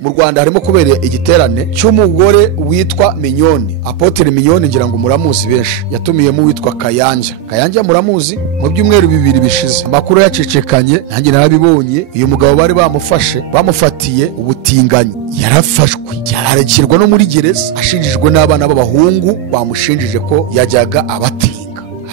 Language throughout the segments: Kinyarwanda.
mu Rwanda harimo kubera igiterane cy'umugore witwa Mignone, Apotre Mignone, ngira ngo muramuzi benshi, yatumiyemo witwa Kayanja muramuzi. Mu byumweru 2 bishize amakuru yacecekanye, nanjye narabibonye. Uyu mugabo bari bamufatiye ubutinganyi, yarafashwe, yarekirwa no muri gereza, ashinjijwe n'abana b'abahungu bamushinjije ko yajyaga abatinga.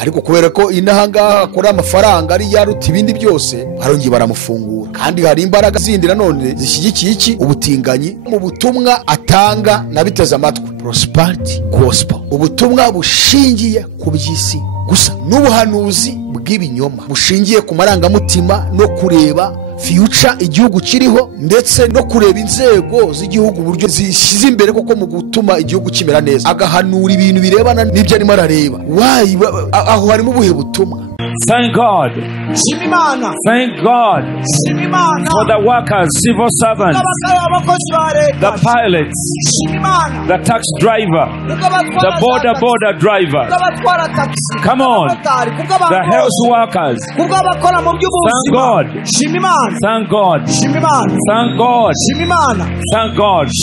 Ariko kubera ko inahangaha akora amafaranga ari yaruta ibindi byose, barongeye baramufungura. Kandi hari imbaraga zindi nanone zishyigikiye iki ubutinganyi mu butumwa atanga nabiteze amatwi. Prosperity Gospel, ubutumwa bushingiye ku by'isi gusa n'ubuhanuzi bw'ibinyoma bushingiye ku marangamutima no kureba future igihugu kiriho, ndetse no kureba inzego z'igihugu buryo zishyize imbere koko mu gutuma igihugu kimera neza, agahanura ibintu birebana n'ibyo arimo arareba. Aho harimo ubuhe butumwa? Thank God. Thank God for the workers, civil servants, the pilots, the tax driver, the border driver. Come on, the health workers. Thank God. Thank God. Thank God. Thank God.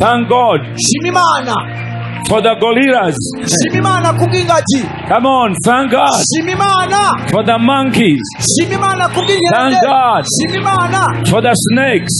Thank God. For the gorillas. Come on, thank God. For the monkeys. Thank God. For the snakes.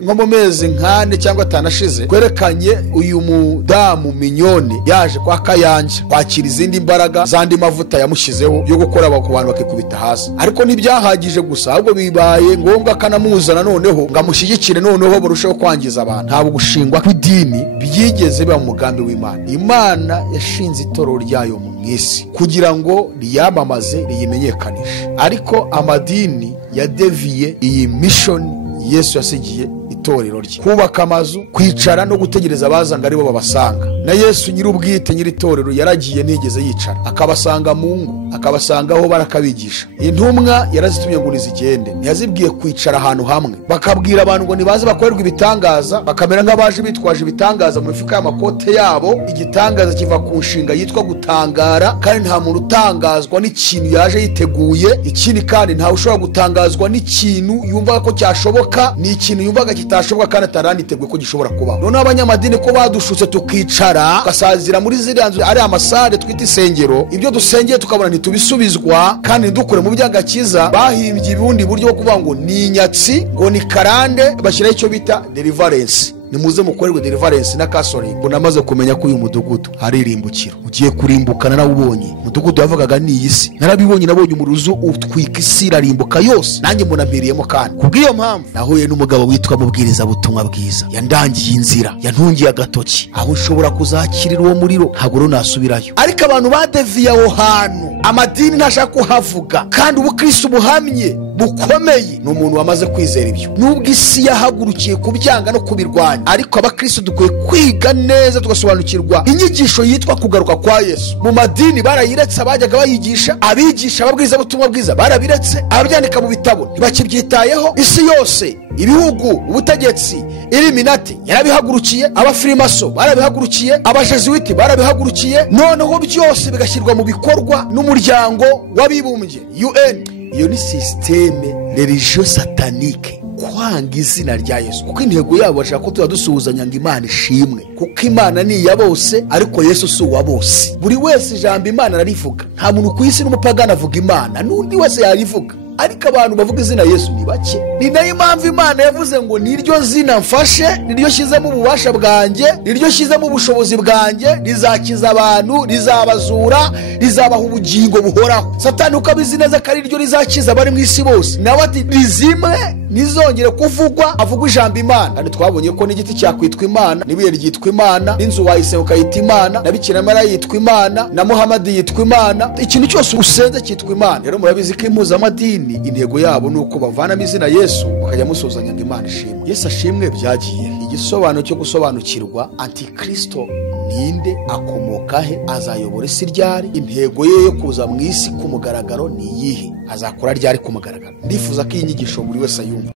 Nko mu mezi nkane cyangwa atanashize kwerekanye uyu mudamu Mignone yaje kwa Kayanja kwakira izindi mbaraga zandi mavuta yamushizeho yo gukora abantu bakikubita hasi. Ariko ntibyahagije gusa, ahubwo bibaye ngombwa kanamuzana noneho ngamushyigikire noneho barushaho kwangiza abantu. Ntabwo gushingwa kw'idini byigeze biba mu mugambi w'Imana. Imana yashinze itorero ryayo mu isi kugira ngo riyamamaze, riyimenyekanishe. Ariko amadini yadeviye iyi mission Yesu yasigiye itorero rye, kubaka amazu, kwicara no gutegereza abazanga aribo babasanga. Na Yesu nyir'ubwite nyir'itorero yaragiye ntigeze yicara, akabasanga mu ngo, akabasangaho barakabigisha. Intumwa yarazitumye ngo nizigende, ntiyazibwiye kwicara ahantu hamwe bakabwira abantu ngo nibaze bakorerwa ibitangaza, bakamera nk'abaje bitwaje ibitangaza mu mifuka y'amakote yabo. Igitangaza kiva ku nshinga yitwa gutangara, kandi nta muntu utangazwa n'ikintu yaje yiteguye. Ikindi kandi ntawe ushobora gutangazwa n'ikintu yumvaga ko cyashoboka, ni ikintu yumvaga kitashoboka kandi ataraniteguye ko gishobora kubaho. None abanyamadini ko badushutse tukicara tugasazira muri ziriya nzu ari amasare twita isengero, ibyo dusengeye tukabona ntitubisubizwa kandi ntidukure mu by'agakiza. Bahimbye ibibundi buryo bwo kuvuga ngo ni inyatsi, ngo ni karande, bashyiraho icyo bita deliverance. Nimuze mukorerwe deliverance na counseling. Ngo namaze kumenya ko uyu mudugudu ari irimbukiro, ugiye kurimbukana nawe ubonye. Mudugudu yavugaga ni iyisi, narabibonye, nabonye umuruzo utwika isi irarimbuka yose, nanjye munambiriyemo. Kandi kubw'iyo mpamvu nahuye n'umugabo witwa mubwiriza butumwa bwiza, yandangiye inzira, yantungiye agatoki aho ushobora kuzakirira uwo muriro, ntabwo rero nasubirayo. Ariko abantu badeviye aho hantu, amadini ntashaka kuhavuga, kandi ubukristo buhamye bukomeye ni umuntu wamaze kwizera ibyo. Nubwo isi yahagurukiye kubyanga no kubirwanya, ariko abakristo dukwiye kwiga neza tugasobanukirwa inyigisho yitwa kugaruka kwa Yesu. Mu madini barayiretse, abajyaga bayigisha, abigisha ababwiriza butumwa bwiza barabiretse, ababyandika mu bitabo ntibakibyitayeho. Isi yose, ibihugu, ubutegetsi, Illuminati yarabihagurukiye, abafirimaso barabihagurukiye, abajesuiti barabihagurukiye, noneho byose bigashyirwa mu bikorwa n'umuryango w'abibumbye UN. Iyo ni systeme religio satanique, kwanga izina rya Yesu, kuko intego yabo bashaka ko tuzadusuhuzanya ngo Imana ishimwe, kuko Imana ni iya bose ariko Yesu si uwa bose. Buri wese ijambo Imana ararivuga, nta muntu ku isi n'umupagani avuga Imana, n'undi wese yarivuga, ariko abantu bavuga izina Yesu ni bake. Ni nayo mpamvu Imana yavuze ngo niryo zina mfashe, niryo shizemo ububasha bwanjye, niryo shizemo ubushobozi bwanjye, rizakiza abantu, rizabazura, rizabaha ubugingo buhoraho. Satani ukabizi neza ko ari ryo rizakiza abari mu isi bose, nawe ati rizimwe nizongere kuvugwa, avugwa ijambo Imana. Kandi twabonye ko n'igiti cyakwitwa Imana, n'ibuye ryitwa Imana, n'inzu wayise ukayita Imana, na Bikira Mariya yitwa Imana, na Muhammad yitwa Imana, ikintu cyose usenze cyitwa Imana. Rero murabizi ko impuzamadini intego yabo nuko bavanamo izina Yesu bakajya musuzanya ngo Imana ishimwe. Yesu ashimwe byagiye. Igisobanuro cyo gusobanukirwa Antikristo ninde, akomoka he, azayobora isi ryari, intego ye yo kuza mu isi ku mugaragaro ni iyihe, azakora ryari ku mugaragaro. Ndifuza ko iyi nyigisho buri wese ayumva.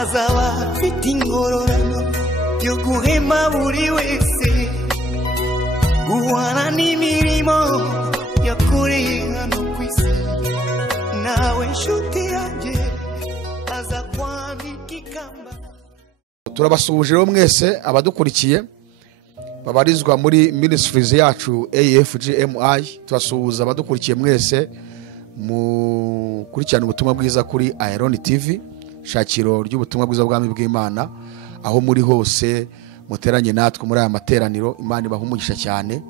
Azaba afite ingororano yo guhema buri wese, guhana n'imirimo yo inshuti yanjye aza kwambika ikamba. Turabasuhuje rero mwese abadukurikiye babarizwa muri ministries yacu AFGMI. Turasuhuza abadukurikiye mwese mu kurikirana ubutumwa bwiza kuri Iron TV, shakiro ry'ubutumwa bwiza bw'Abami bw'Imana. Aho muri hose muteranye natwe muri aya materaniro, Imana ibahumugisha cyane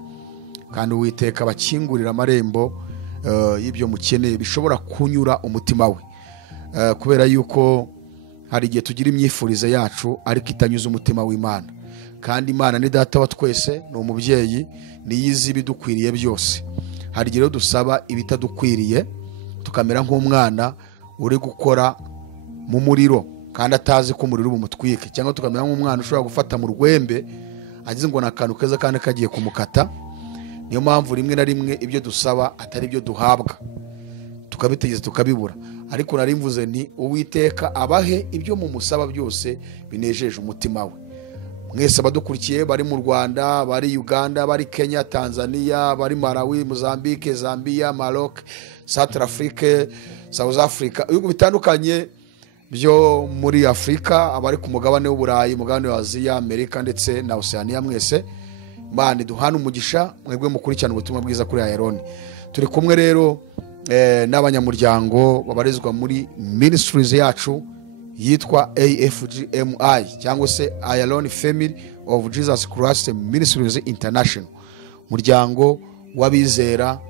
kandi Uwiteka bakingurira amarembo y'ibyo mukeneye bishobora kunyura umutima we, kubera yuko hari igihe tugira imyifurize yacu ariko itanyuze umutima w'Imana. Kandi Imana ni data wa twese, ni umubyeyi, niyizi ibidukwiriye byose. Hari igihe dusaba ibitadukwiriye tukamera nk'umwana uri gukora mu muriro kandi atazi ko umuriro bumutwike, cyangwa tukamera nk'umwana ushobora gufata mu rwembe agize ngo nakantu keza kandi kagiye kumukata. Niyo mpamvu rimwe na rimwe ibyo dusaba atari ibyo duhabwa, tukabitegeza tukabibura. Ariko narimvuze nti Uwiteka abahe ibyo mu musaba byose binejeje umutima we. Mwese abadukurikiye bari mu Rwanda, bari Uganda, bari Kenya, Tanzania, bari Malawi, Mozambique, Zambia, Maroc, South Africa, South Africa, ibihugu bitandukanye byo muri Afrika, abari ku mugabane w'Uburayi, mugabane wa Aziya, Amerika ndetse na Oceania. Mwese Imana duhana umugisha, mwebwe mukurikirana ubutumwa bwiza kuri Iron. Turi kumwe rero n'abanyamuryango babarizwa muri ministries yacu yitwa AFGMI, cyangwa se Iron Family of Jesus Christ Ministries International, muryango w'abizera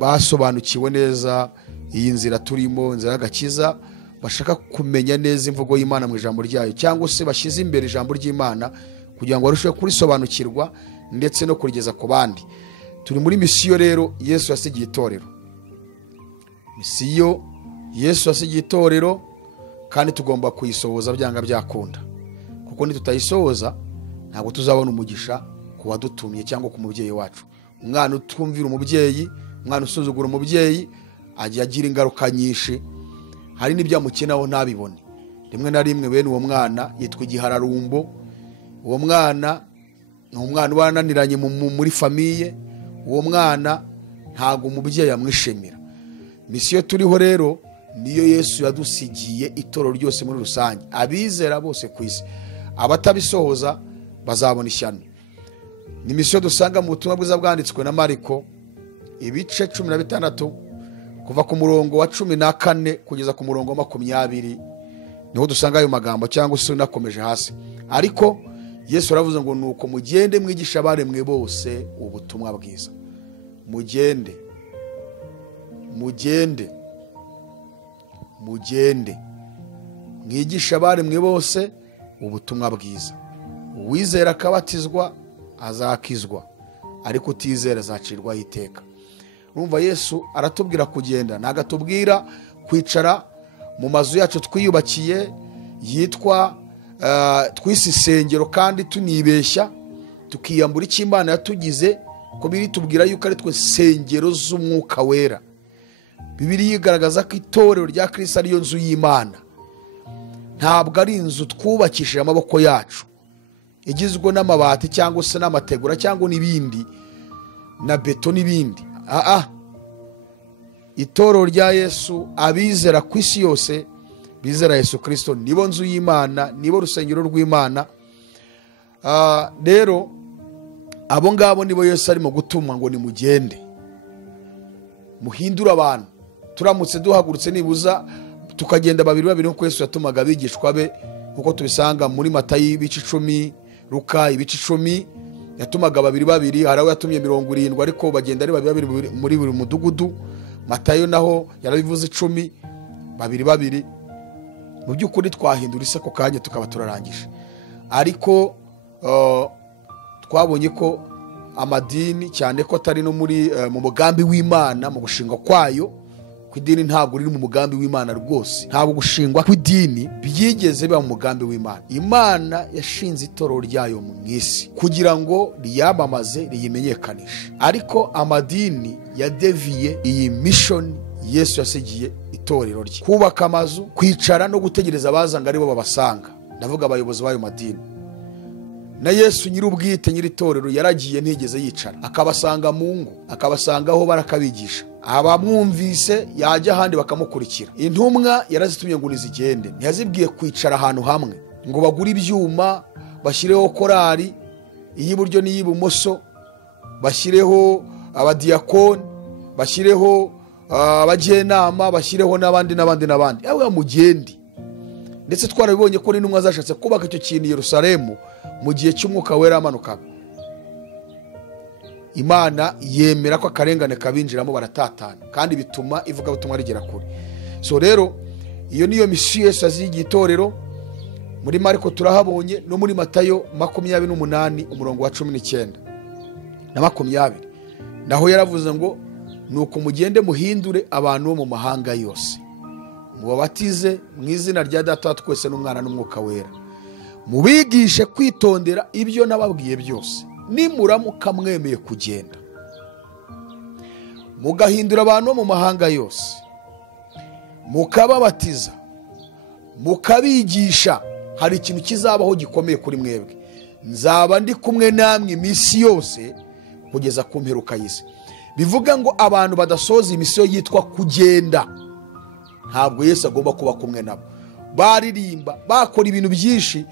basobanukiwe neza iyi nzira turimo, inzira y'agakiza, bashaka kumenya neza imvugo y'Imana mu ijambo ryayo, cyangwa se bashyize imbere ijambo ry'Imana kugira ngo barusheho kurisobanukirwa ndetse no kurigeza ku bandi. Turi muri misiyo rero Yesu yasigiye itorero, misiyo Yesu yasigiye itorero, kandi tugomba kuyisohoza byanga byakunda, kuko nitutayisohoza ntabwo tuzabona umugisha ku wadutumye cyangwa ku mubyeyi wacu. Umwana utumvira umubyeyi, umwana usuzugura umubyeyi ajya agira ingaruka nyinshi, hari n'ibyamukenaho ntabibone. Rimwe na rimwe bene uwo mwana yitwa igihararumbo. Uwo mwana ni umwana wananiranye muri famiye. Uwo mwana ntago umubyeyi amwishimira. Misiyo turiho rero niyo Yesu yadusigiye itorero ryose muri rusange, abizera bose ku isi. Abatabisohoza bazabona ishyano. Ni misiyo dusanga mu butumwa bwiza bwanditswe na Mariko ibice 16 kuva ku murongo wa 14 kugeza ku murongo wa 20. Niho dusanga ayo magambo, cyangwa se nakomeje hasi. Ariko Yesu aravuze ngo nuko mugende mwigisha abaremwe bose ubutumwa bwiza. Mugende mwigisha abaremwe bose ubutumwa bwiza. Uwizera akabatizwa azakizwa, ariko utizera azacirwaho iteka. Urumva Yesu aratubwira kugenda, nagatubwira kwicara mu mazu yacu twiyubakiye yitwa twisi isengero, kandi tunibeshya tukiyambura icyo Imana yatugize, ko biri tubwira yuko ari twe sengero z'umwuka wera. Bibiliya igaragaza ko itorero rya Kristo ariyo nzu y'Imana, ntabwo ari inzu twubakishije amaboko yacu igizwe n'amabati cyangwa se n'amategura cyangwa n'ibindi na beto n'ibindi. Itorero rya Yesu, abizera ku isi yose bizera Yesu Kristo, nibo nzu y'Imana, nibo rusengero rw'Imana. Rero abo ngabo nibo Yesu arimo gutuma ngo nimugende muhindura abantu. Turamutse duhagurutse nibuza tukagenda babiri nkuko Yesu yatumaga abigishwa be, kuko tubisanga muri Matayo ibice 10, Luka ibice 10, yatumaga babiri. Haraho yatumye 70, ariko bagenda ari babiri muri buri mudugudu. Matayo naho yarabivuze 10, babiri. Mu by'ukuri twahindura isako kanya tukaba turarangije. Ariko twabonye ko amadini, cyane ko atari no muri mu mugambi w'Imana, mu gushinga kwayo kw'idini ntabwo riri mu mugambi w'Imana rwose. Ntabwo gushingwa kw'idini byigeze biba mu mugambi w'Imana. Imana yashinze itorero ryayo mu isi kugira ngo riyamamaze, riyimenyekanishe. Ariko amadini yadeviye iyi mission Yesu yasigiye itorero rye, kubaka amazu, kwicara no gutegereza abazanga aribo babasanga. Ndavuga abayobozi b'ayo madini. Na Yesu nyir'ubwite nyir'itorero yaragiye ntigeze yicara, akabasanga mu ngo, akabasanga aho barakabigisha. abamwumvise yajya ahandi bakamukurikira. Intumwa yarazitumye ngo nizigende, ntiyazibwiye kwicara ahantu hamwe ngo bagure ibyuma bashyireho korari iy'iburyo n'iy'ibumoso, bashyireho abadiyakoni, bashyireho abajyenama, bashyireho n'abandi. Yawe mugende. Ndetse twarabibonye ko n'intumwa zashatse kubaka icyo kintu i Yerusalemu mu gihe cy'umwuka wera amanukaga. Imana yemera ko akarengane kabinjiramo baratatana, kandi bituma ivuga butumwa rigera kure. So rero iyo niyo misiyo Yesu azigiye itorero. Muri Mariko turahabonye, no muri Matayo 28 umurongo wa 19 na 20 naho yaravuze ngo nuko mugende muhindure abantu bo mu mahanga yose, mubabatize mu izina rya Data wa twese n'Umwana n'Umwuka wera, mubigishe kwitondera ibyo nababwiye byose. Nimuramuka mwemeye kugenda mugahindura abantu bo mu mahanga yose, mukababatiza, mukabigisha, hari ikintu kizabaho gikomeye kuri mwebwe. Nzaba ndi kumwe namwe iminsi yose kugeza ku mperuka y'isi. Bivuga ngo abantu badasoza imisiyo yitwa kugenda, ntabwo Yesu agomba kuba kumwe nabo. Baririmba, bakora ibintu byinshi,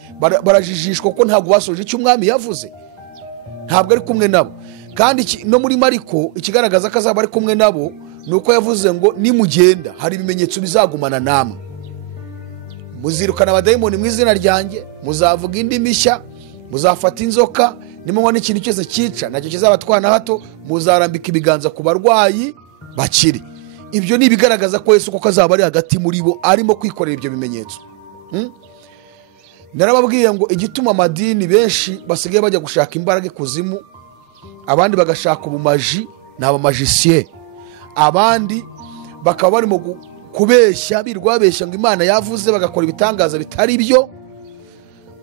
barajijishwa ko ntabwo basoje icyo umwami yavuze, ntabwo ari kumwe nabo. Kandi no muri Mariko ikigaragaza ko azaba ari kumwe nabo nuko yavuze ngo nimugenda hari ibimenyetso bizagumana namwe. Muzirukana abadayimoni mu izina ryanjye, muzavuga indimi nshya, muzafata inzoka, nimunywa n'ikintu cyose cyica nacyo kizabatwana hato, muzarambika ibiganza ku barwayi bakiri. Ibyo ni ibigaragaza ko Yesu koko azaba ari hagati muri bo, arimo kwikorera ibyo bimenyetso. Narababwiye ngo igituma amadini benshi basigaye bajya gushaka imbaraga ikuzimu, abandi bagashaka ubumaji, ni abamajisiye. Abandi bakaba barimo kubeshya, birwabeshya ngo Imana yavuze, bagakora ibitangaza bitari byo,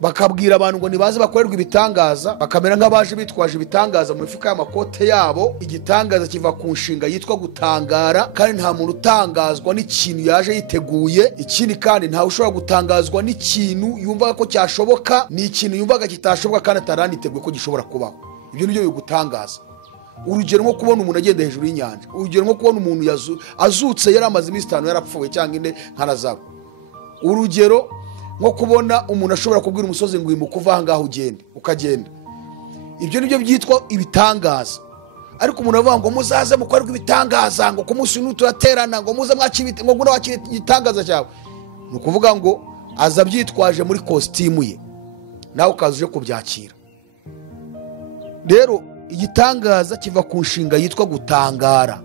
bakabwira abantu ngo nibaze bakorerwa ibitangaza, bakamera nk'abaje bitwaje ibitangaza mu mifuka y'amakote yabo. Igitangaza kiva ku nshinga yitwa gutangara, kandi nta muntu utangazwa n'ikintu yaje yiteguye. Ikindi kandi ntawe ushobora gutangazwa n'ikintu yumvaga ko cyashoboka, ni ikintu yumvaga kitashoboka kandi ataraniteguye ko gishobora kubaho. Ibyo nibyo bigutangaza. Urugero nko kubona umuntu agenda hejuru y'inyanja, urugero nko kubona umuntu azutse yari amaze iminsi 5 yarapfuye cyangwa ine nka Lazaro, urugero nko kubona umuntu ashobora kubwira umusozi ngo wimuka uva ahangaha ugende, ukagenda. Ibyo nibyo byitwa ibitangaza. Ariko umuntu avuga ngo muzaze mukorerwa ibitangaza, ngo ku munsi turaterana, ngo muze mwakibite, ngo ngura wakire igitangaza cyawe, ni ukuvuga ngo aza byitwaje muri costume ye, nawe ukazuje kubyakira. Rero igitangaza kiva ku nshinga yitwa gutangara.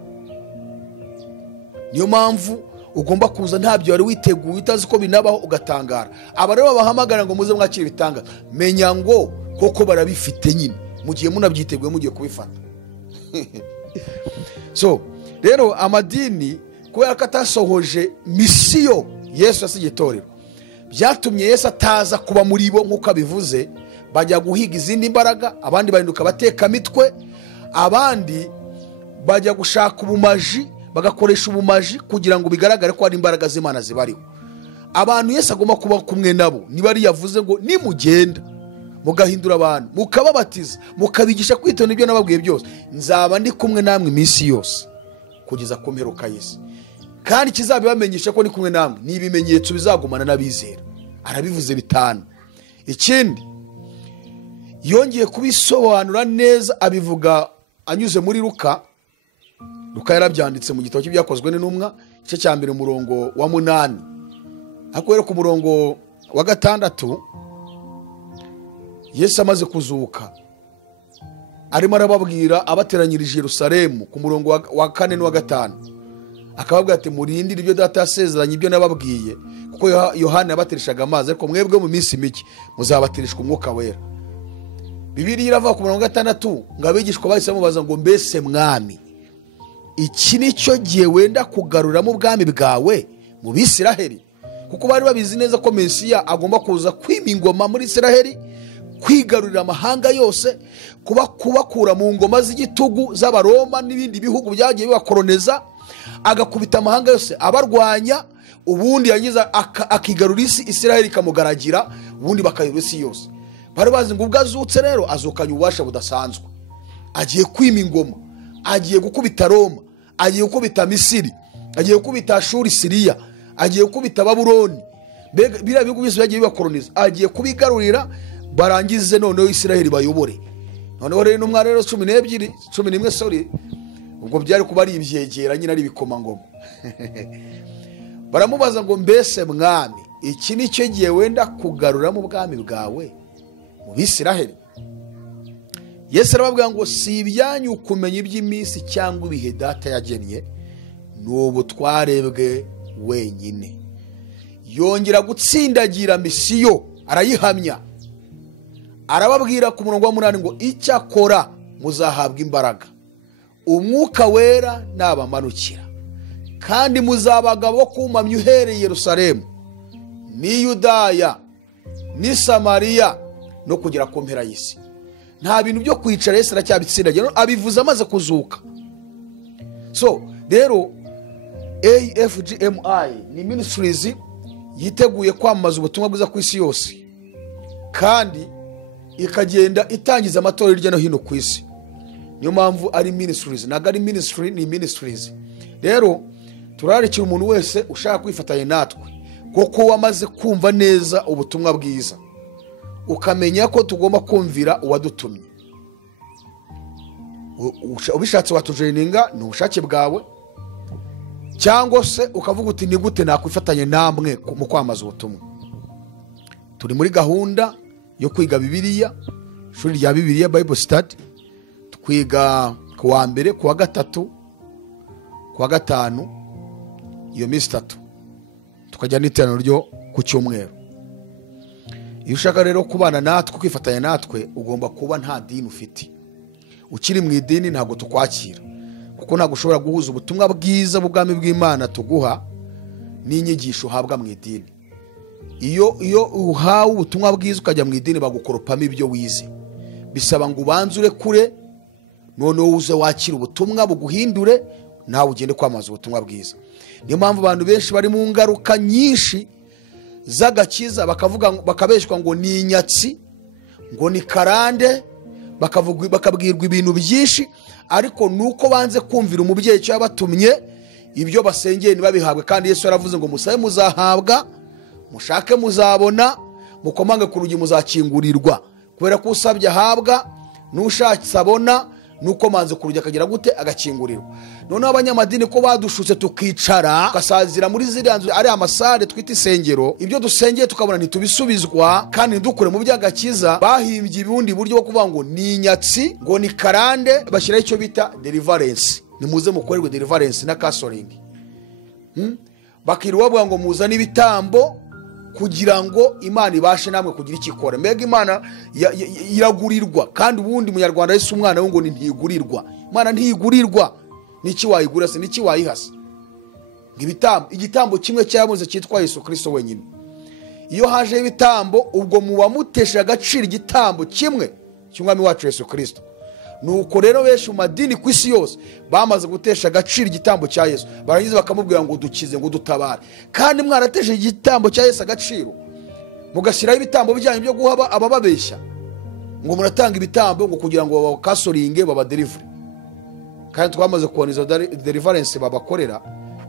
Niyo mpamvu ugomba kuza ntabyo wari witeguye, utazi ko binabaho, ugatangara. Aba rero babahamagara ngo muze mwakire ibitangaza, menya ngo koko barabifite nyine, mu gihe munabyiteguye mugiye kubifata. So rero amadini kubera ko atasohoje misiyo Yesu yasigiye itorero, byatumye Yesu ataza kuba muri bo nk'uko abivuze. Bajya guhiga izindi mbaraga, abandi bahinduka bateka mitwe, abandi bajya gushaka ubumaji, bagakoresha ubumaji kugira ngo bigaragare ko ari imbaraga z'Imana zibariho. Abantu Yesu agomba kuba kumwe nabo. Niba ari yavuze ngo nimugenda mugahindura abantu, mukababatiza, mukabigisha kwitondera ibyo nababwiye byose, nzaba ndi kumwe namwe iminsi yose kugeza ku mperuka y'isi. Kandi kizabibamenyesha ko ni kumwe namwe ni ibimenyetso bizagumana n'abizera. Arabivuze 5. Ikindi yongeye kubisobanura neza, abivuga anyuze muri Luka. Luka yarabyanditse mu gitabo cy'ibyakozwe n'intumwa igice cya 1 umurongo wa 8, akwera ku murongo wa 6. Yesu amaze kuzuka arimo arababwira abateranyirije Yerusalemu ku murongo wa 4 n'uwa 5, akababwira ati murindire ibyo Data yasezeranye, ibyo nababwiye, kuko Yohana yabatereshaga amazi, ariko mwebwe mu minsi mike muzabatereshwa umwuka wera. Bibiliya iravuga ku murongo wa 6 ngo abigishwa bahise bamubaza ngo mbese mwami, iki nicyo gihe wenda kugaruramo ubwami bwawe mu Bisiraheli? Kuko bari babizi neza ko Mesiya agomba kuza kwima ingoma muri Isiraheli, kwigarurira amahanga yose, kubakura mu ngoma z'igitugu z'Abaroma n'ibindi bihugu byagiye bibakoloniza, agakubita amahanga yose abarwanya, ubundi yangiza akigarura isi, Isiraheli ikamugaragira, ubundi bakayobora isi yose. Bari bazi ngo ubwo azutse rero azukanye ububasha budasanzwe, agiye kwima ingoma, agiye gukubita Roma, agiye gukubita Misiri, agiye gukubita Ashuri, Siriya, agiye gukubita Babuloni, biriya bihugu byose byagiye bibakoloniza agiye kubigarurira, barangize noneho Isiraheli bayobore. Noneho rero n'umwana rero 11 sorry, ubwo byari kuba ari ibyegera nyine ari ibikomangoma. Baramubaza ngo mbese mwami, iki nicyo gihe wenda kugarura mu bwami bwawe mu Bisiraheli? Yesu arababwira ngo si ibyanyu kumenya iby'iminsi cyangwa ibihe data yagennye, n'ubu twarebwe wenyine. Yongera gutsindagira misiyo arayihamya, arababwira ku murongo wa 8 ngo icyakora muzahabwa imbaraga umwuka wera nabamanukira, kandi muzabagabo bo kumamya uhereye Yerusalemu ni Yudaya ni Samariya no kugera ku mpera y'isi. Nta bintu byo kwicara Yesu aracyabitsindagira, abivuze amaze kuzuka. So rero AFGMI ni ministries yiteguye kwamamaza ubutumwa bwiza ku isi yose, kandi ikagenda itangiza amatorero hirya no hino ku isi. Niyo mpamvu ari ministries, naga ari ministry, ni ministries. Rero turarikira umuntu wese ushaka kwifatanya natwe, kuko wamaze kumva neza ubutumwa bwiza, ukamenya ko tugomba kumvira uwadutumye. Ubishatse watujeninga ni ubushake bwawe, cyangwa se ukavuga uti ni gute nakwifatanya namwe mu kwamaza ubutumwa. Turi muri gahunda yo kwiga Bibiliya, ishuri rya Bibiliya Bible Study. Twiga ku wa mbere, ku wa gatatu, ku wa gatanu, iyo minsi 3. Tukajya n'iterano ryo ku cyumweru. Iyo ushaka rero kubana natwe, kwifatanya natwe, ugomba kuba nta dini ufite. Ukiri mu idini ntabwo tukwakira, kuko ntabwo ushobora guhuza ubutumwa bwiza bw'ubwami bw'Imana tuguha n'inyigisho uhabwa mu idini. Iyo uhawe ubutumwa bwiza ukajya mu idini, bagukoropamo ibyo wize. Bisaba ngo ubanzure kure, noneho uze wakira ubutumwa buguhindure, nawe ugende kwamaza ubutumwa bwiza. Niyo mpamvu abantu benshi bari mu ngaruka nyinshi z'agakiza, bakabeshwa ngo ni inyatsi, ngo ni karande, bakabwirwa ibintu byinshi, ariko nuko banze kumvira umubyeyi cyo yabatumye. Ibyo basengeye ntibabihabwe, kandi Yesu yaravuze ngo musabe muzahabwa, mushake muzabona, mukomange ku rugi muzakingurirwa. Kubera ko usabye ahabwa, n'ushakitse abona, nuko manze ku rugi akagira gute, agakingurirwa. Noneho abanyamadini ko badushutse tukicara tukasazira muri ziriya nzu ari amasare twita isengero, ibyo dusengeye tukabona ntitubisubizwa, kandi ntidukure mu by'agakiza. Bahimbye ubundi buryo bwo kuvuga ngo ni inyatsi, ngo ni karande, bashyiraho icyo bita deliverance. Nimuze mukorerwe deliverance na counseling. Bakiriwe bavuga ngo muzane ibitambo kugira ngo Imana ibashe namwe kugira ikikora. Mbega Imana iragurirwa, kandi ubundi munyarwanda Yesu umwana we ngo ni ntigurirwa. Imana ntigurirwa, niki wayigura se, niki wayihasa? Igitambo kimwe cyabuze cyitwa Yesu Kristo wenyine. Iyo haje ibitambo, ubwo muba mutesha agaciro igitambo kimwe cy'umwami wacu Yesu Kristo. Nuko rero benshi mu madini ku isi yose bamaze gutesha agaciro igitambo cya Yesu, barangiza bakamubwira ngo dukize, ngo dutabare. Kandi mwarateshe igitambo cya Yesu agaciro, mugashyiraho ibitambo bijyanye byo guha abababeshya, ngo muratanga ibitambo ngo kugira ngo babakasoringe, babadelivre. Kandi twamaze kuboniza deliverance babakorera,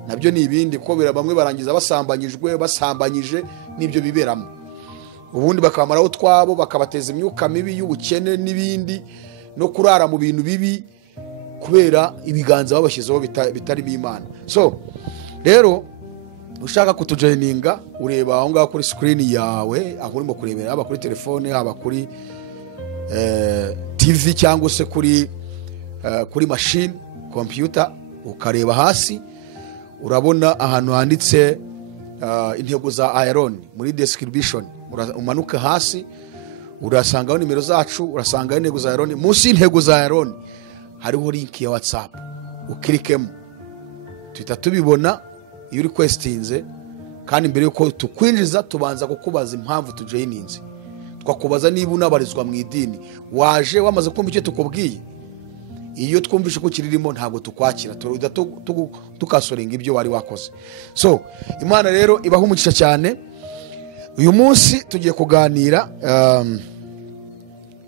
nabyo ni ibindi, kubera bamwe barangiza basambanyije n'ibyo biberamo. Ubundi bakamaraho twabo, bakabateza imyuka mibi y'ubukene n'ibindi, no kurara mu bintu bibi, kubera ibiganza babashyizeho bitari b'Imana. So rero ushaka kutujoininga, ureba aho ngaho kuri screen yawe, aho urimo kurebera, haba kuri telefone, haba kuri TV, cyangwa se kuri machine computer. Ukareba hasi urabona ahantu handitse intego za Iron muri description. Umanuka hasi urasangaho nimero zacu, urasangaho intego za Iron. Munsi y'intego za Iron hariho link ya WhatsApp, ukirikemo tuhita tubibona iyo requestinze. Kandi mbere yuko tukwinjiza tubanza kukubaza impamvu tujoininze, twakubaza niba unabarizwa mu idini, waje wamaze kumva icyo tukubwiye. Iyo twumvishe ko kiririmo ntabwo tukwakira, tukasorenga ibyo wari wakoze. So Imana rero ibaho umugisha cyane. Uyu munsi tugiye kuganira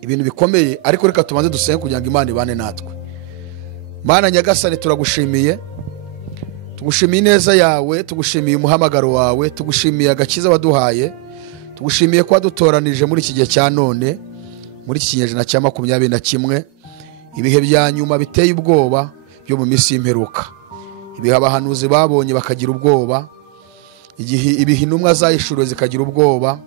ibintu bikomeye, ariko reka tubanze dusenge kugira ngo Imana ibane natwe. Mana nyagasani, turagushimiye tugushimiye ineza yawe, tugushimiye umuhamagaro wawe, tugushimiye agakiza waduhaye, tugushimiye ko wadutoranije muri iki gihe cya none, muri iki kinyejana cya 21, ibihe bya nyuma biteye ubwoba byo mu minsi y'imperuka, ibihe abahanuzi babonye bakagira ubwoba, ibihe intumwa zahishuriwe zikagira ubwoba,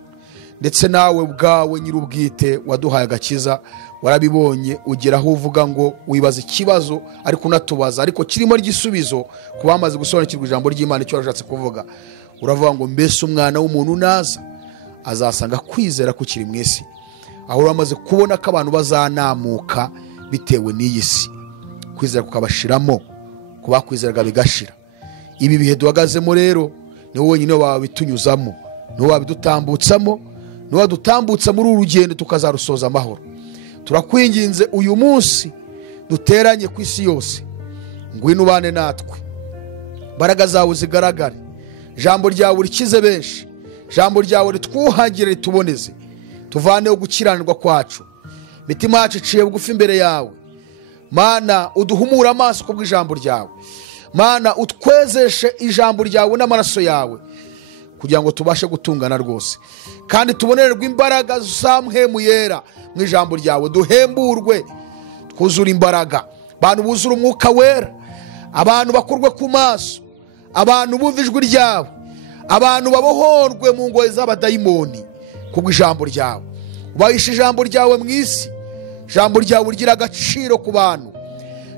ndetse nawe ubwawe nyir'ubwite waduhaye agakiza warabibonye, ugera aho uvuga ngo wibaza ikibazo ariko unatubaza ariko kirimo igisubizo ku bamaze gusobanukirwa ijambo ry'Imana icyo warashatse kuvuga. Uravuga ngo mbese umwana w'umuntu naza azasanga kwizera kukiri mu isi, aho uramaze kubona ko abantu bazanamuka bitewe n'iyi si, kwizera kukabashiramo, kuba kwizeraga bigashira. Ibi bihe duhagazemo rero ni wowe wenyine wabitunyuzamo, ni wowe wabidutambutsamo, ni wowe wadutambutsa muri uru rugendo tukazarusoza amahoro. Turakwinginze uyu munsi duteranye ku isi yose, ngwino ubane natwe, imbaraga zawe zigaragare, ijambo ryawe rikize benshi, ijambo ryawe ritwuhagire rituboneze, tuvaneho gukiranirwa kwacu, imitima yacu iciye bugufi imbere yawe. Mana, uduhumura amaso kubw'ijambo ryawe, Mana utwezeshe ijambo ryawe n'amaraso yawe, kugira ngo tubashe gutungana rwose, kandi tubonererwe imbaraga zamhemu yera mu ijambo ryawe. Duhemburwe, twuzure imbaraga, abantu buzure umwuka wera, abantu bakurwe ku maso, abantu bumva ijwi ryawe, abantu babohorwe mu ngoyi z'abadayimoni kubw'ijambo ryawe. Ubahishe ijambo ryawe mu isi, ijambo ryawe rigira agaciro ku bantu,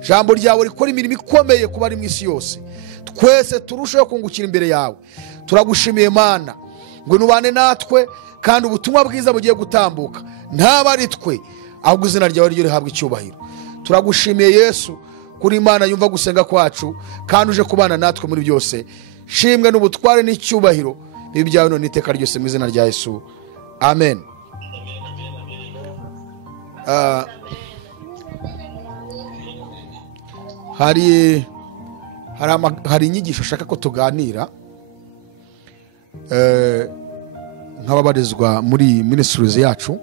ijambo ryawe rikora imirimo ikomeye ku bari mu isi yose. Twese turusheho kungukira imbere yawe. Turagushimiye Mana, ngo nubane natwe, kandi ubutumwa bwiza bugiye gutambuka ntaba ari twe, ahubwo izina ryawe ryo rihabwa icyubahiro. Turagushimiye Yesu, kuri Imana yumva gusenga kwacu, kandi uje kubana natwe muri byose. Shimwe n'ubutware n'icyubahiro n'ibyawe none iteka ryose mu izina rya Yesu, amen. Hari inyigisho shaka ko tuganira, nk'ababarizwa muri ministries yacu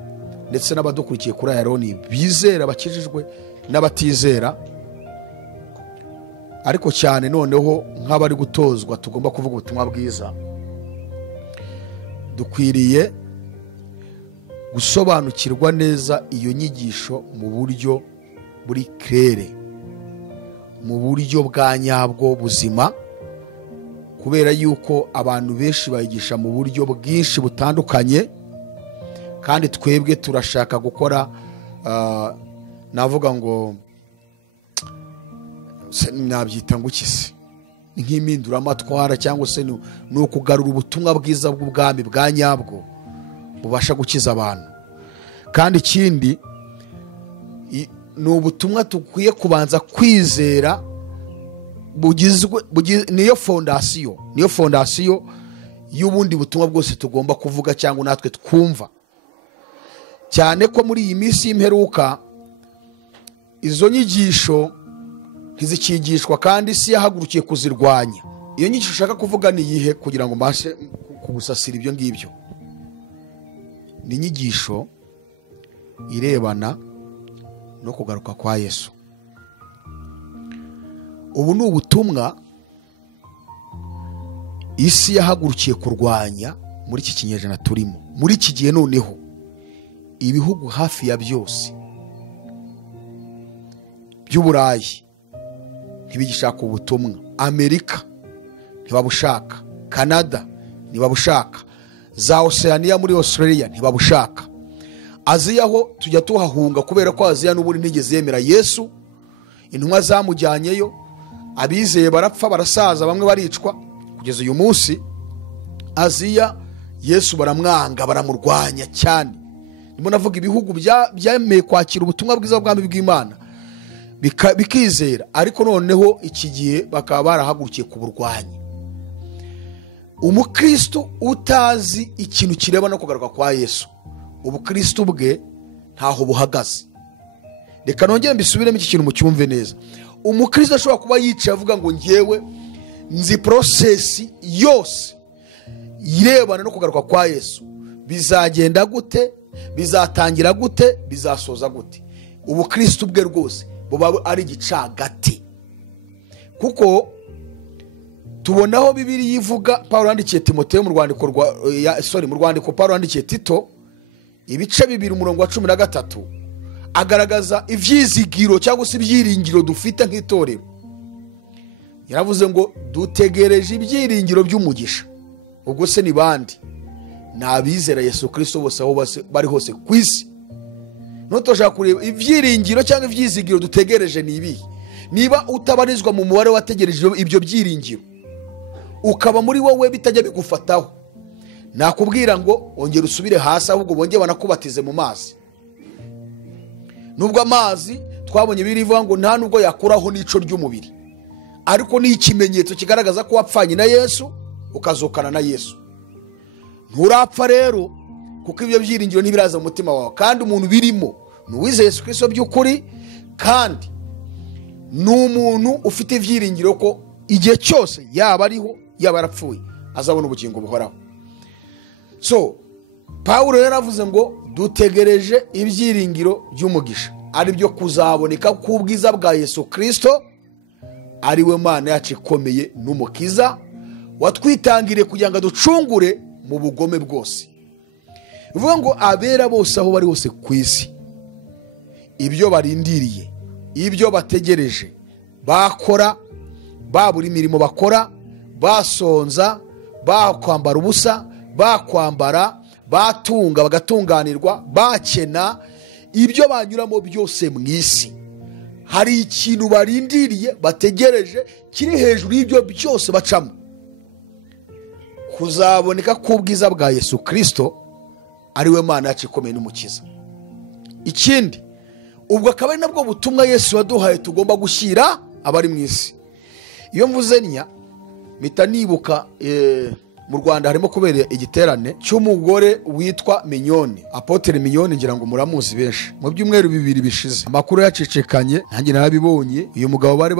ndetse n'abadukurikiye kuri Ayaroni, bizera bakijijwe n'abatizera, ariko cyane noneho nk'abari gutozwa tugomba kuvuga ubutumwa bwiza. Dukwiriye gusobanukirwa neza iyo nyigisho mu buryo buri claire, mu buryo bwa nyabwo buzima, kubera yuko abantu benshi bayigisha mu buryo bwinshi butandukanye, kandi twebwe turashaka gukora navuga ngo nabyita ngo ikisi nk'impindura amatwara, cyangwa se ni ukugarura ubutumwa bwiza bw'ubwami bwa nyabwo bubasha gukiza abantu. Kandi ikindi ni ubutumwa tukwiye kubanza kwizera, niyo fondasiyo y'ubundi butumwa bwose tugomba kuvuga cyangwa natwe twumva. Cyane ko muri iyi minsi y'imperuka izo nyigisho ntizikigishwa, kandi isi yahagurukiye kuzirwanya. Iyo nyigisho ushaka kuvuga ni iyihe, kugira ngo mbashe kugusasira ibyo ngibyo? Ni inyigisho irebana no kugaruka kwa Yesu. Ubu ni ubutumwa isi yahagurukiye kurwanya muri iki kinyejana turimo. Muri iki gihe noneho ibihugu hafi ya byose by'Uburayi ntibigishaka ubutumwa. Amerika ntibabushaka, Canada ntibabushaka, za Oceania muri Australia ntibabushaka, Aziya ho tujya tuhahunga kubera ko Aziya n'ubundi ntigeze yemera Yesu. Intumwa zamujyanyeyo, abizeye barapfa barasaza, bamwe baricwa. Kugeza uyu munsi Aziya Yesu baramwanga, baramurwanya cyane. Ndimo navuga ibihugu byemeye kwakira ubutumwa bwiza bw'Ubwami bw'Imana bikizera, ariko noneho iki gihe bakaba barahagurukiye kuburwanya. Umukristo utazi ikintu kireba no kugaruka kwa Yesu, ubukristo bwe ntaho buhagaze. Reka nongere mbisubiremo iki kintu mucyumve neza. Umukristo ashobora kuba yicaye avuga ngo ngewe nzi process yose irebana no kugaruka kwa Yesu, bizagenda gute, bizatangira gute, bizasoza gute. Ubukristo bwe rwose buba ari gicagati, kuko tubonaho Bibiliya ivuga Pawulo yandikiye Timoteyo mu rwandiko mu rwandiko Pawulo yandikiye Tito ibice 2:13 agaragaza ivyizigiro cyangwa se ibyiringiro dufite nk'itorero. Yaravuze ngo dutegereje ibyiringiro by'umugisha. Ubwo se ni bandi? Nabizera Yesu Kristo bose aho bari hose kwisi. Notoshaka kureba ibyiringiro cyangwa ivyizigiro dutegereje ni ibi. Niba utabarizwa mu mubare wategereje ibyo byiringiro, ukaba muri wowe bitajya bigufataho, nakubwira ngo ongera usubire hasi, ahubwo bonge banakubatize mu mazi. Nubwo amazi twabonye birivuga ngo nta nubwo yakuraho n'ico ry'umubiri, ariko ni ikimenyetso kigaragaza ko wapfanye na Yesu ukazukana na Yesu. Nturapfa rero, kuko ibyo byiringiro ntibiraza mu mutima wawe, kandi umuntu birimo n'uwize Yesu Kristo by'ukuri, kandi n'umuntu ufite ibyiringiro ko igihe cyose yaba ariho yaba yarapfuye azabona ubugingo buhoraho. So Pawulo yaravuze ngo dutegereje ibyiringiro by'umugisha, ari byo kuzaboneka k'ubwiza bwa Yesu Kristo, ari we Mana yacu ikomeye n'umukiza watwitangiriye kugira ngo ducungure mu bugome bwose. Bivuga ngo abera bose aho bari hose ku isi, ibyo barindiriye, ibyo bategereje, bakora, babura imirimo bakora, basonza, bakwambara ubusa, bakwambara, batunga bagatunganirwa, bakena, ibyo banyuramo byose mu isi, hari ikintu barindiriye bategereje kiri hejuru y'ibyo byose bacamo: kuzaboneka k'ubwiza bwa Yesu Kristo, ari we Mana yacu ikomeye n'umukiza. Ikindi, ubwo akaba ari nabwo butumwa Yesu yaduhaye tugomba gushyira abari mu isi. Iyo mvuze nya mpita nibuka mu Rwanda harimo kubera igiterane cy'umugore witwa Mignone, Apotre Mignone, ngira ngo muramuzi benshi. Mu byumweru 2 bishize amakuru yacicikanye, nanjye narabibonye. Uyu mugabo bari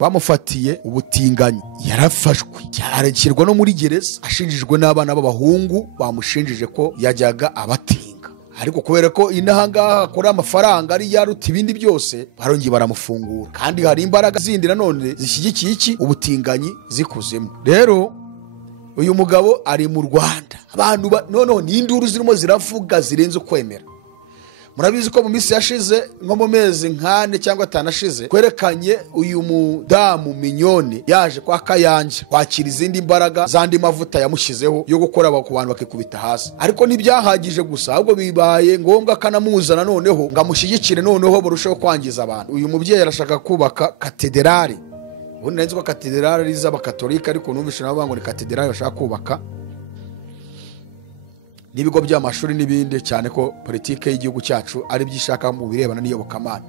bamufatiye ubutinganyi, yarafashwe, yarekirwa no muri gereza, ashinjijwe n'abana b'abahungu bamushinjije ko yajyaga abatinga. Ariko kubera ko inahangaha akora amafaranga ari yaruta ibindi byose, barongeye baramufungura. Kandi hari imbaraga zindi nanone zishyigikiye iki ubutinganyi zikuzemo. Rero uyu mugabo ari mu Rwanda, abantu noneho n'induru zirimo ziravuga zirenze ukwemera. Murabizi ko mu minsi yashize, nko mu mezi 4 cyangwa 5 ashize, kwerekanye uyu mudamu Mignone yaje kwa Kayanja kwakira izindi imbaraga zandi mavuta yamushyizeho yo gukora ku bantu bakikubita hasi. Ariko ntibyahagije gusa, ahubwo bibaye ngombwa kanamuzana noneho ngamushyigikire, noneho barushaho kwangiza abantu. Uyu mubyeyi arashaka kubaka katedrali. Ubundi nzi ko katedrali ari z'abakatolika, ariko numvise nabo ngo ni katedrali bashaka kubaka n'ibigo by'amashuri n'ibindi, cyane ko politike y'igihugu cyacu ari byishaka mu birebana n'iyobokamana.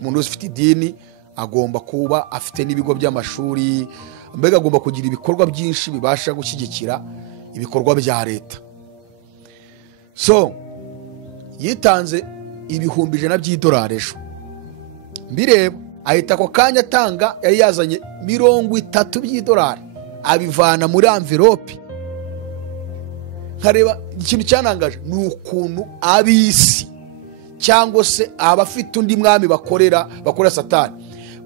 Umuntu wese ufite idini agomba kuba afite n'ibigo by'amashuri, mbega agomba kugira ibikorwa byinshi bibasha gushyigikira ibikorwa bya leta. So yitanze ibihumbi 100 by'idolari ejo, mbireba ahita ako kanya atanga, yari yazanye 30 by'idolari abivana muri envelope. Nkareba ikintu cyanangaje ni ukuntu abisi cyangwa se abafite undi mwami bakorera Satani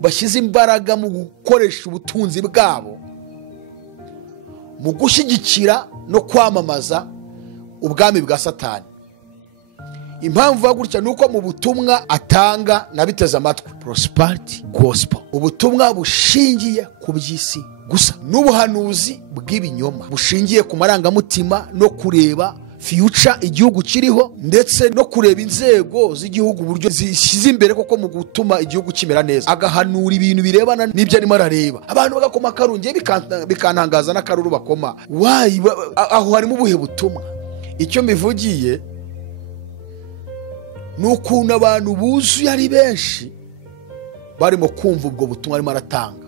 bashyize imbaraga mu gukoresha ubutunzi bwabo mu gushyigikira no kwamamaza ubwami bwa Satani. Impamvu bagurya nuko mu butumwa atanga nabiteze amatwi prosperity gospel, ubutumwa bushingiye ku by'isi gusa, n'ubuhanuzi bw'ibinyoma bushingiye ku marangamutima no kureba future igihugu kiriho, ndetse no kureba inzego z'igihugu uburyo zishyize imbere koko mu gutuma igihugu kimera neza, agahanura ibintu birebana n'ibyo arimo arareba. Abantu bagakoma akarungiye bikantangaza n'akaruru bakoma. Aho harimo ubuhe butumwa? Icyo mbivugiye n'ukuntu abantu buzuye ari benshi barimo kumva ubwo butumwa arimo aratanga.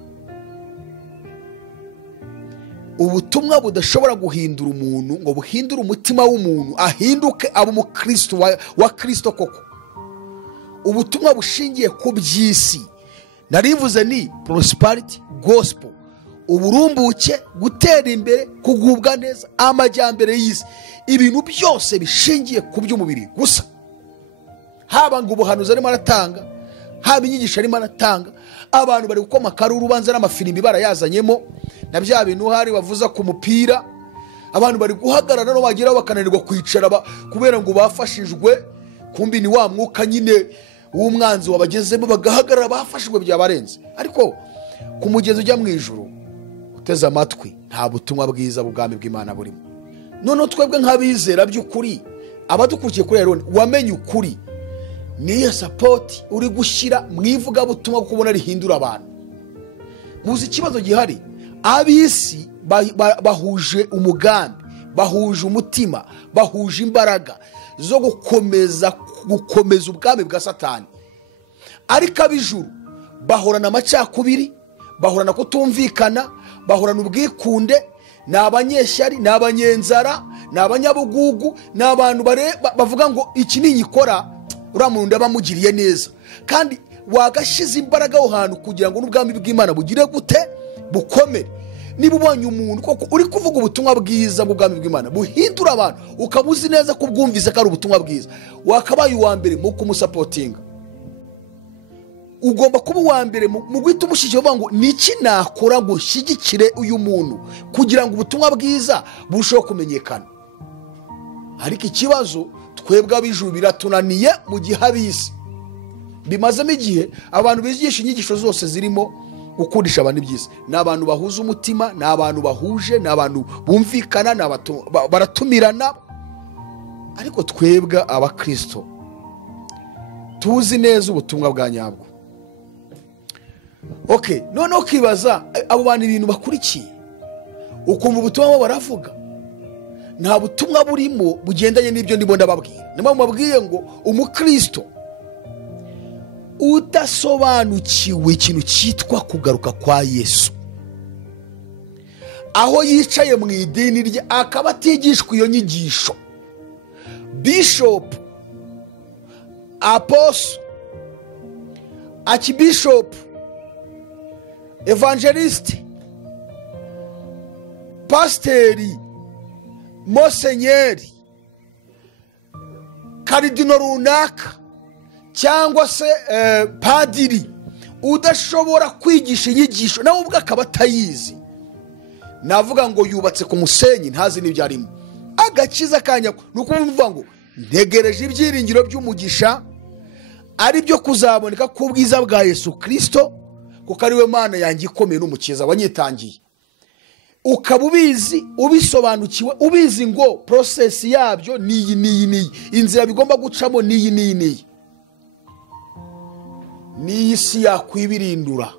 Ubutumwa budashobora guhindura umuntu ngo buhindure umutima w'umuntu ahinduke aba umukristo wa Kristo koko. Ubutumwa bushingiye ku by'isi, narivuze ni prosperity gospel, uburumbuke, gutera imbere, kugubwa neza, amajyambere y'isi, ibintu byose bishingiye ku by'umubiri gusa. Haba ngo ubuhanuzi arimo aratanga, haba inyigisho arimo aratanga, abantu bari gukoma akaruru ubanza n'amafirimbi barayazanyemo, na bya bintu hari bavuza ku mupira, abantu bari guhagarara no bageraho bakananirwa kwicara kubera ngo bafashijwe, kumbi ni wa mwuka nyine w'umwanzi wabagezemo, bagahagarara bafashijwe byabarenze. Ariko ku mugezi ujya mu ijuru uteze amatwi, nta butumwa bwiza bw'ubwami bw'Imana burimo. None twebwe nk'abizera by'ukuri, abadukurikiye kuri Aaron, wamenye ukuri, niyo support uri gushyira mu ivugabutumwa kuko ubona rihindura abantu. Muzi ikibazo gihari, ab'isi bahuje umugambi, bahuje umutima, bahuje imbaraga zo gukomeza ubwami bwa Satani. Ariko ab'ijuru bahorana amacakubiri, bahorana kutumvikana, bahorana ubwikunde, ni abanyeshyari, ni abanyenzara, ni abanyabugugu, ni abantu bavuga ngo iki ninyikora uriya muntu ndabamugiriye neza. Kandi wagashize imbaraga aho hantu kugira ngo n'ubwami bw'Imana bugire gute, bukomere. Niba ubonye umuntu koko uri kuvuga ubutumwa bwiza bw'ubwami bw'Imana buhindura abantu, ukaba uzi neza ko ubwumvise ko ari ubutumwa bwiza, wakabaye uwa mbere mu kumusapotinga. Ugomba kuba uwa mbere mu guhita umushyigikira, uvuga ngo niki nakora ngo nshyigikire uyu muntu kugira ngo ubutumwa bwiza burusheho kumenyekana. Ariko ikibazo, twebwe ab'ijuru biratunaniye mu gihe ab'isi bimazemo igihe abantu bigisha inyigisho zose zirimo gukundisha abantu iby'isi. Ni abantu bahuza umutima, ni abantu bahuje, ni abantu bumvikana, baratumirana. Ariko twebwe abakristo tuzi neza ubutumwa bwa nyabwo. Okay, noneho ukibaza abo bantu ibintu bakurikiye, ukumva ubutumwa baravuga, nta butumwa burimo bugendanye n'ibyo ndimo ndababwira. Niyo mubabwiye ngo umukristo udasobanukiwe ikintu cyitwa kugaruka kwa Yesu, aho yicaye mu idini rye akaba atigishwa iyo nyigisho, bishop, apostle, archbishop, evangelist, pasteri, mosenyeri, karidino runaka cyangwa se padiri, udashobora kwigisha inyigisho nawe ubwo akaba atayizi, navuga ngo yubatse ku musenyi, ntazi n'ibyo arimo. Agakiza kanya nuko uvuga ngo ntegereje ibyiringiro by'umugisha ari byo kuzaboneka ku bwiza bwa Yesu Kristo, kuko ari we Mana yanjye ikomeye n'umukiza wanyitangiye. Ukaba ubizi, ubisobanukiwe, ubizi ngo process yabyo niyi, inzira bigomba gucamo niyi. Niyi si yakwibirindura,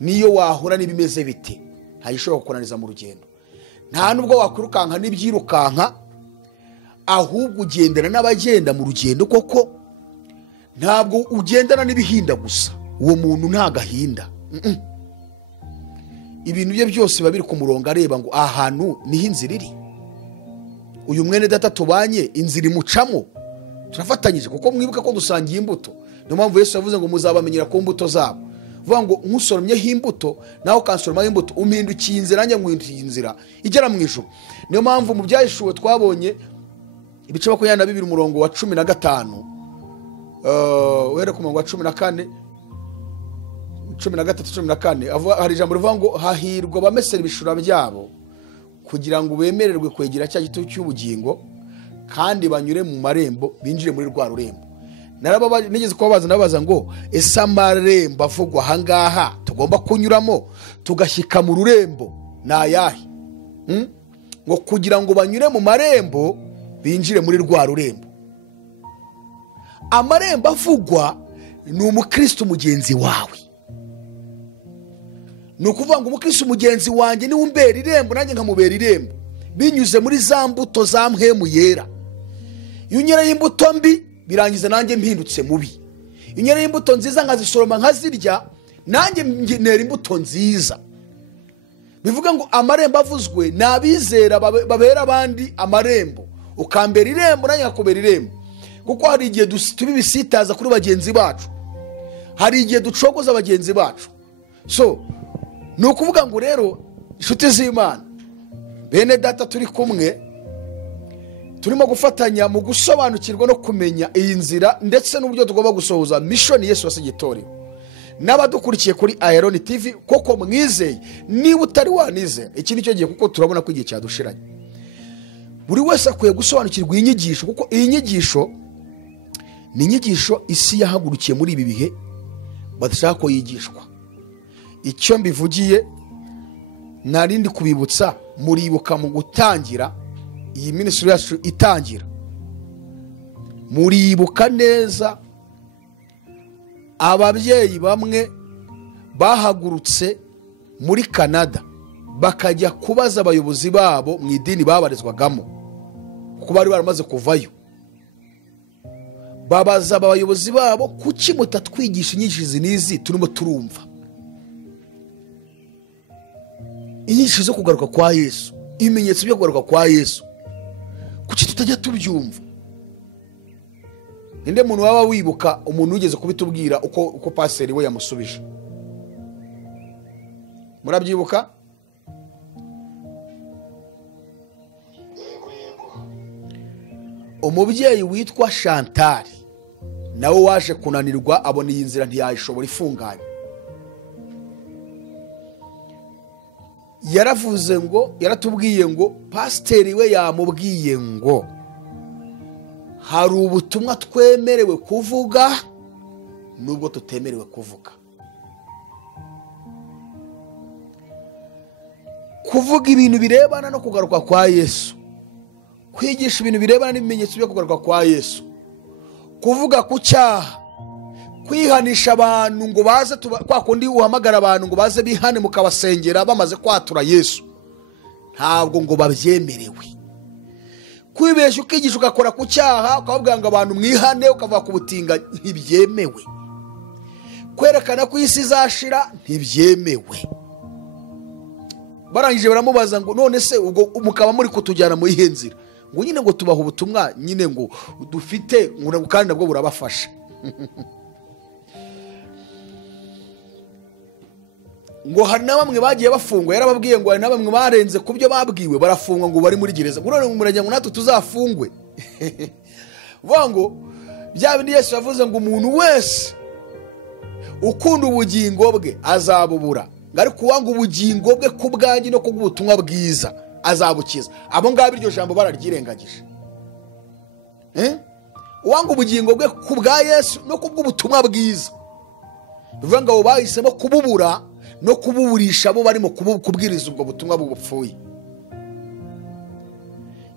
niyo wahura n'ibimeze bite, ntayishobora kukunaniza mu rugendo. Nta nubwo wakwirukanka n'ibyirukanka, ahubwo ugendana n'abagenda mu rugendo. Koko ntabwo ugendana n'ibihinda gusa, uwo muntu nta gahinda. Ibintu bye byose biba biri ku murongo, areba ngo ahantu niho inzira iri. Uyu mwene data tubanye inzira imucamo, turafatanyije kuko mwibuka ko dusangiye imbuto. Niyo mpamvu Yesu yavuze ngo muzabamenyera ku mbuto zabo. Vuga ngo nkusoromyeho imbuto nawe ukansoromaho imbuto, umpindukiye inzira nanjye nguhindukiye inzira igera mu ijuru. Niyo mpamvu mu byahishuwe twabonye ibice 22 umurongo wa 15, were ku murongo wa 14, 13-14, hari ijambo rivuga ngo hahirwa abamesera ibishura byabo kugira ngo bemererwe kwegera cya giti cy'ubugingo kandi banyure mu marembo binjire muri rwa rurembo. Nigeze kubabaza nabaza ngo ese amarembo avugwa ahangaha tugomba kunyuramo tugashyika mu rurembo ni ayahe? Ngo kugira ngo banyure mu marembo binjire muri rwa rurembo. Amarembo avugwa ni umukristo mugenzi wawe. Ni ukuvuga ngo umukristo mugenzi wanjye niwe umbera irembo, nanjye nkamubera irembo, binyuze muri za mbuto za mpwemu yera. Iyo unyereye imbuto mbi birangiza nanjye mpindutse mubi. Iyo unyereye imbuto nziza nkazisoroma nkazirya, nanjye nera imbuto nziza. Bivuga ngo amarembo avuzwe ni abizera babera abandi amarembo, ukambera irembo nanjye nkakubera irembo. Kuko hari igihe tubibisitaza kuri bagenzi bacu, hari igihe ducogoza bagenzi bacu. So ni ukuvuga ngo rero inshuti z'Imana, bene data turi kumwe, turimo gufatanya mu gusobanukirwa no kumenya iyi nzira ndetse n'uburyo tugomba gusohoza mission Yesu yasigiye itorero. n'abadukurikiye kuri Iron TV koko mwizeye. Niba utari wanizera iki nicyo gihe, kuko turabona ko igihe cyadushiranye. Buri wese akwiye gusobanukirwa inyigisho, kuko iyi nyigisho ni inyigisho isi yahagurukiye muri ibi bihe badashaka ko yigishwa. Icyo mbivugiye narindi kubibutsa, muribuka mu gutangira iyi ministry yacu itangira, muribuka neza ababyeyi bamwe bahagurutse muri Canada bakajya kubaza abayobozi babo mu idini babarizwagamo, kuko bari baramaze kuvayo. Babaza abayobozi babo, kuki mutatwigisha inyigisho n'izi turimo turumva, inyigisho zo kugaruka kwa Yesu, ibimenyetso byo kugaruka kwa Yesu, kuki tutajya tubyumva? Ninde muntu waba wibuka umuntu ugeze kubitubwira uko paseri we yamusubije? Murabyibuka? Umubyeyi witwa Chantal nawe waje kunanirwa, abona iyi nzira ntiyayishobora ifunganye. Yaravuze ngo, yaratubwiye ngo pasiteri we yamubwiye ngo hari ubutumwa twemerewe kuvuga nubwo tutemerewe kuvuga. Kuvuga ibintu birebana no kugaruka kwa Yesu, kwigisha ibintu birebana n'ibimenyetso byo kugaruka kwa Yesu, kuvuga ku cyaha, kwihanisha abantu ngo baze, kwa kundi uhamagara abantu ngo baze bihane mukabasengera bamaze kwatura Yesu, ntabwo ngo babyemerewe. Kwibeshya ukigisha ugakora ku cyaha ukavuga ngo abantu mwihane ukava ku butinga, ntibyemewe. Kwerekana ko isi izashira, ntibyemewe. Barangije baramubaza ngo none se ubwo mukaba muri kutujyana mu ihe nzira? Ngo nyine ngo tubaha ubutumwa nyine ngo dufite, ngo kandi nabwo burabafasha. Ngo hari na bamwe bagiye bafungwa, yarababwiye ngo hari na bamwe barenze ku byo babwiwe barafungwa, ngo bari muri gereza. Ngo none murajya ngo natwe tuzafungwe? Vuga ngo bya bindi Yesu yavuze ngo umuntu wese ukunda ubugingo bwe azabubura, ariko uwanga ubugingo bwe ku bwanjye no kubw'ubutumwa bwiza azabukiza. Abo ngabo iryo jambo bararyirengagije. Uwanga ubugingo bwe ku bwa Yesu no kubw'ubutumwa bwiza, bivuga ngo abo bahisemo kububura no kububurisha abo barimo kubwiriza ubwo butumwa bugupfuye.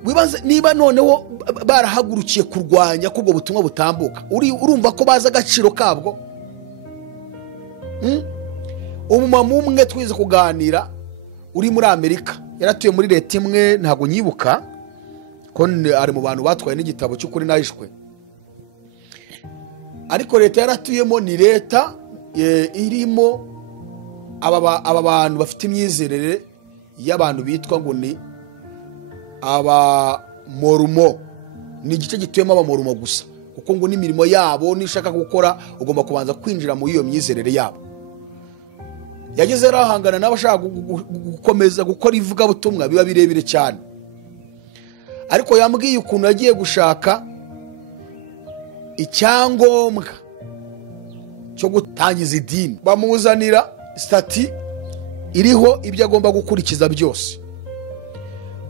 Wibaze niba noneho barahagurukiye kurwanya ko ubwo butumwa butambuka, urumva ko baza agaciro kabwo? Umumama umwe twize kuganira uri muri Amerika, yaratuye muri leta imwe, ntabwo nyibuka ko ari mu bantu batwaye n'igitabo cy'ukuri nahishwe, ariko leta yaratuyemo ni leta irimo aba bantu bafite imyizerere y'abantu bitwa ngo ni abamorumo. Ni igice gituyemo abamorumo gusa, kuko ngo n'imirimo yabo nishaka gukora ugomba kubanza kwinjira mu iyo myizerere yabo. Yageze rahangana n'abashaka gukomeza gukora ivugabutumwa biba birebire cyane, ariko yambwiye ukuntu yagiye gushaka icyangombwa cyo gutangiza idini. Bamuzanira stati iriho ibyo agomba gukurikiza byose.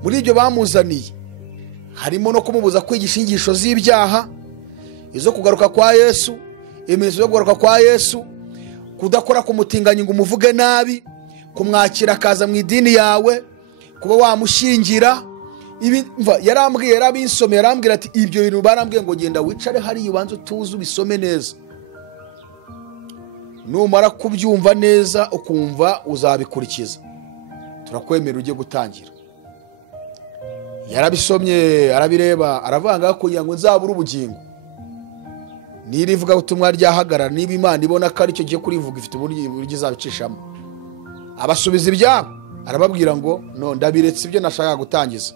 Muri ibyo bamuzaniye harimo no kumubuza kwigisha inyigisho z'ibyaha, izo kugaruka kwa Yesu, imizo yo kugaruka kwa Yesu, kudakora ku mutinganyi ngo umuvuge nabi, kumwakira akaza mu idini yawe, kuba wamushingira. Yarambwiye, yarabinsomye, yarambwira ati ibyo bintu barambwiye ngo genda wicare hariya ubanze utuze ubisome neza, numara kubyumva neza ukumva uzabikurikiza, turakwemera ujye gutangira. Yarabisomye, arabireba, aravanga kugira ngo nzabura ubugingo. Nirivuga ubutumwa ryahagarara, niba Imana ibona ko ari cyo giye kurivuga ifite uburyo izabicishamo. Abasubiza ibyabo, arababwira ngo no, ndabiretse ibyo nashaka gutangiza.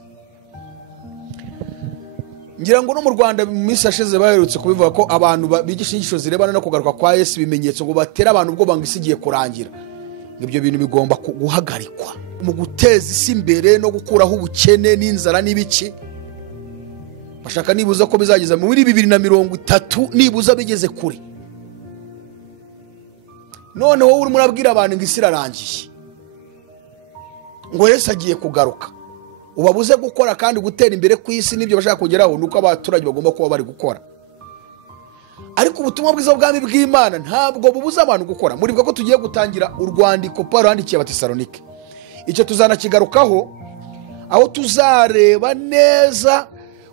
Ngira ngo no mu Rwanda mu minsi yashize baherutse kubivuga ko abantu bigisha inyigisho zirebana no kugaruka kwa Yesu, ibimenyetso ngo batera abantu ubwo banga isi igiye kurangira. Ibyo bintu bigomba guhagarikwa mu guteza isi imbere no gukuraho ubukene n'inzara n'ibiki. Bashaka nibuza ko bizageza muri 2030 nibuza bigeze kure. none wowe urimo urabwira abantu ngo isi irarangiye, ngo Yesu agiye kugaruka, ubabuze gukora kandi gutera imbere ku isi n'ibyo bashaka kugeraho nuko abaturage bagomba kuba bari gukora. Ariko ubutumwa bwiza bw'ubwami bw'Imana ntabwo bubuza abantu gukora. Muribuka ko tugiye gutangira urwandiko Pawulo yandikiye Abatesalonike. Icyo tuzanakigarukaho, aho tuzareba neza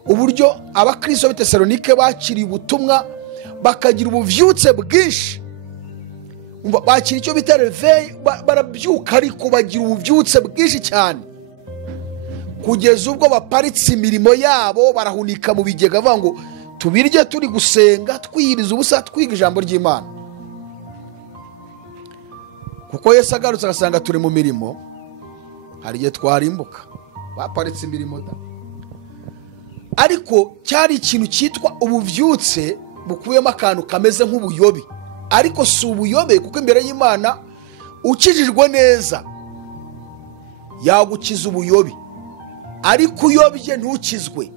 uburyo abakristo b'Abatesalonike bakiriye ubutumwa bakagira ubuvyutse bwinshi. Bakira icyo bita reveil, barabyuka ariko bagira ubuvyutse bwinshi cyane, kugeza ubwo baparitse imirimo yabo barahunika mu bigega bavuga ngo tubirye turi gusenga twiyiriza ubusa twiga ijambo ry'Imana. Kuko Yesu agarutse agasanga turi mu mirimo, hari igihe twarimbuka, baparitse imirimo da. Ariko cyari ikintu cyitwa ubuvyutse bukuyemo akantu kameze nk'ubuyobe, ariko si ubuyobe, kuko imbere y'Imana ukijijwe neza yagukiza ubuyobe, ariko uyobye ntukizwe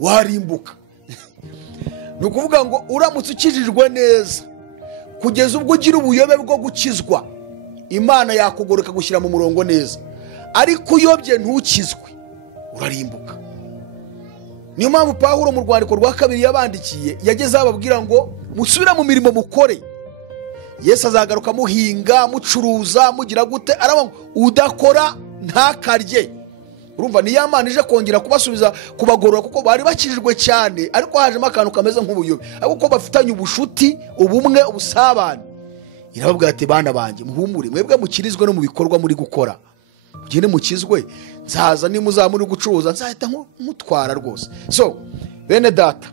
warimbuka. Ni ukuvuga ngo uramutse ukijijwe neza kugeza ubwo ugira ubuyobe bwo gukizwa, Imana yakugoreka gushyira mu murongo neza, ariko uyobye ntukizwe urarimbuka. Niyo mpamvu Pawulo mu rwandiko rwa kabiri yabandikiye yageze ababwira ngo musubira mu mirimo mukore, Yesu azagaruka muhinga mucuruza mugira gute, aravuga udakora ntakarye. Urumva ni Imana ije kongera kubasubiza kubagorora, kuko bari bakijijwe cyane ariko hajemo akantu kameze nk'ubuyobe, ariko ko bafitanye ubushuti, ubumwe, ubusabane. Irababwira ati bana banjye muhumure, mwebwe mukirizwe no mu bikorwa muri gukora, mugende mukizwe, nzaza nimuzamuri gucuruza nzahita mutwara rwose. So bene data,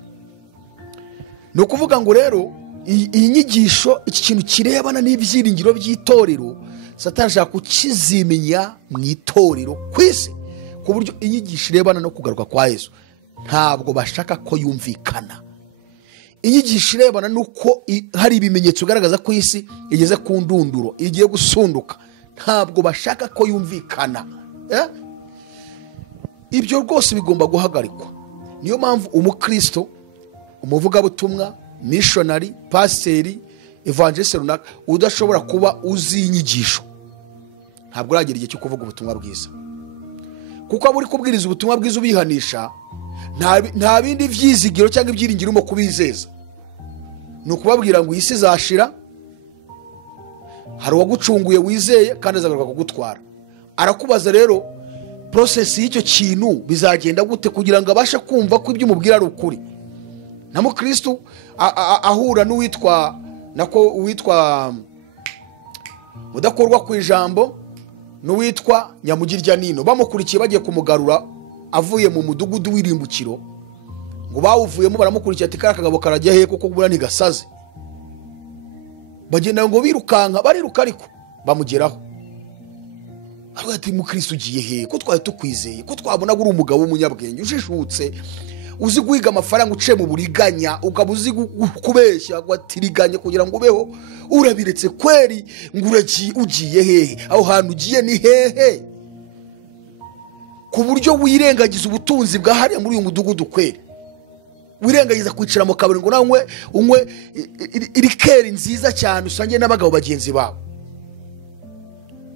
ni ukuvuga ngo rero iyi nyigisho, iki kintu kirebana n'ibyiringiro by'itorero, Satani ashaka kukizimenya mu itorero ku isi, ku buryo inyigisho irebana no kugaruka kwa Yesu ntabwo bashaka ko yumvikana. Inyigisho irebana nuko hari ibimenyetso bigaragaza ko isi igeze ku ndunduro, igiye gusunduka, ntabwo bashaka ko yumvikana. Ibyo rwose bigomba guhagarikwa. Niyo mpamvu umukristo, umuvugabutumwa, missionary, pasiteri, evangelist runaka udashobora kuba uzi inyigisho, ntabwo uragira igihe cyo kuvuga ubutumwa bwiza. Kuko abo uri kubwiriza ubutumwa bwiza ubihanisha, nta bindi vyizigiro cyangwa ibyiringiro mo kubizeza. Ni ukubabwira ngo isi izashira, hari uwagucunguye wizeye kandi azagaruka kugutwara. Arakubaza rero process y'icyo kintu bizagenda gute kugira ngo abashe kumva ko ibyo umubwira ari ukuri. Na mu Kristo ahura n'uwitwa udakorwa ku ijambo, n'uwitwa Nyamugirya Nino, bamukurikiye bagiye kumugarura avuye mu mudugudu w'irimbukiro, ngo bawuvuyemo baramukurikiye ati karakagabo karajya he kuko bura ntigasaze. Bagenda ngo birukanka, bariruka ariko bamugeraho. Aravuga ati mu Kristo ugiye he ko twari tukwizeye, ko twabona uri umugabo w'umunyabwenge ujishutse, uzi guhiga amafaranga uciye mu buriganya, ukaba uzi kubeshya watiriganye kugira ngo ubeho, urabiretse kweri ngo ugiye hehe? Aho hantu ugiye ni hehe? Ku buryo wirengagiza ubutunzi bwa hariya muri uyu mudugudu kweri, wirengagiza kwicara mu kabari ngo nawe unywe irikeri nziza cyane usangiye n'abagabo bagenzi babo,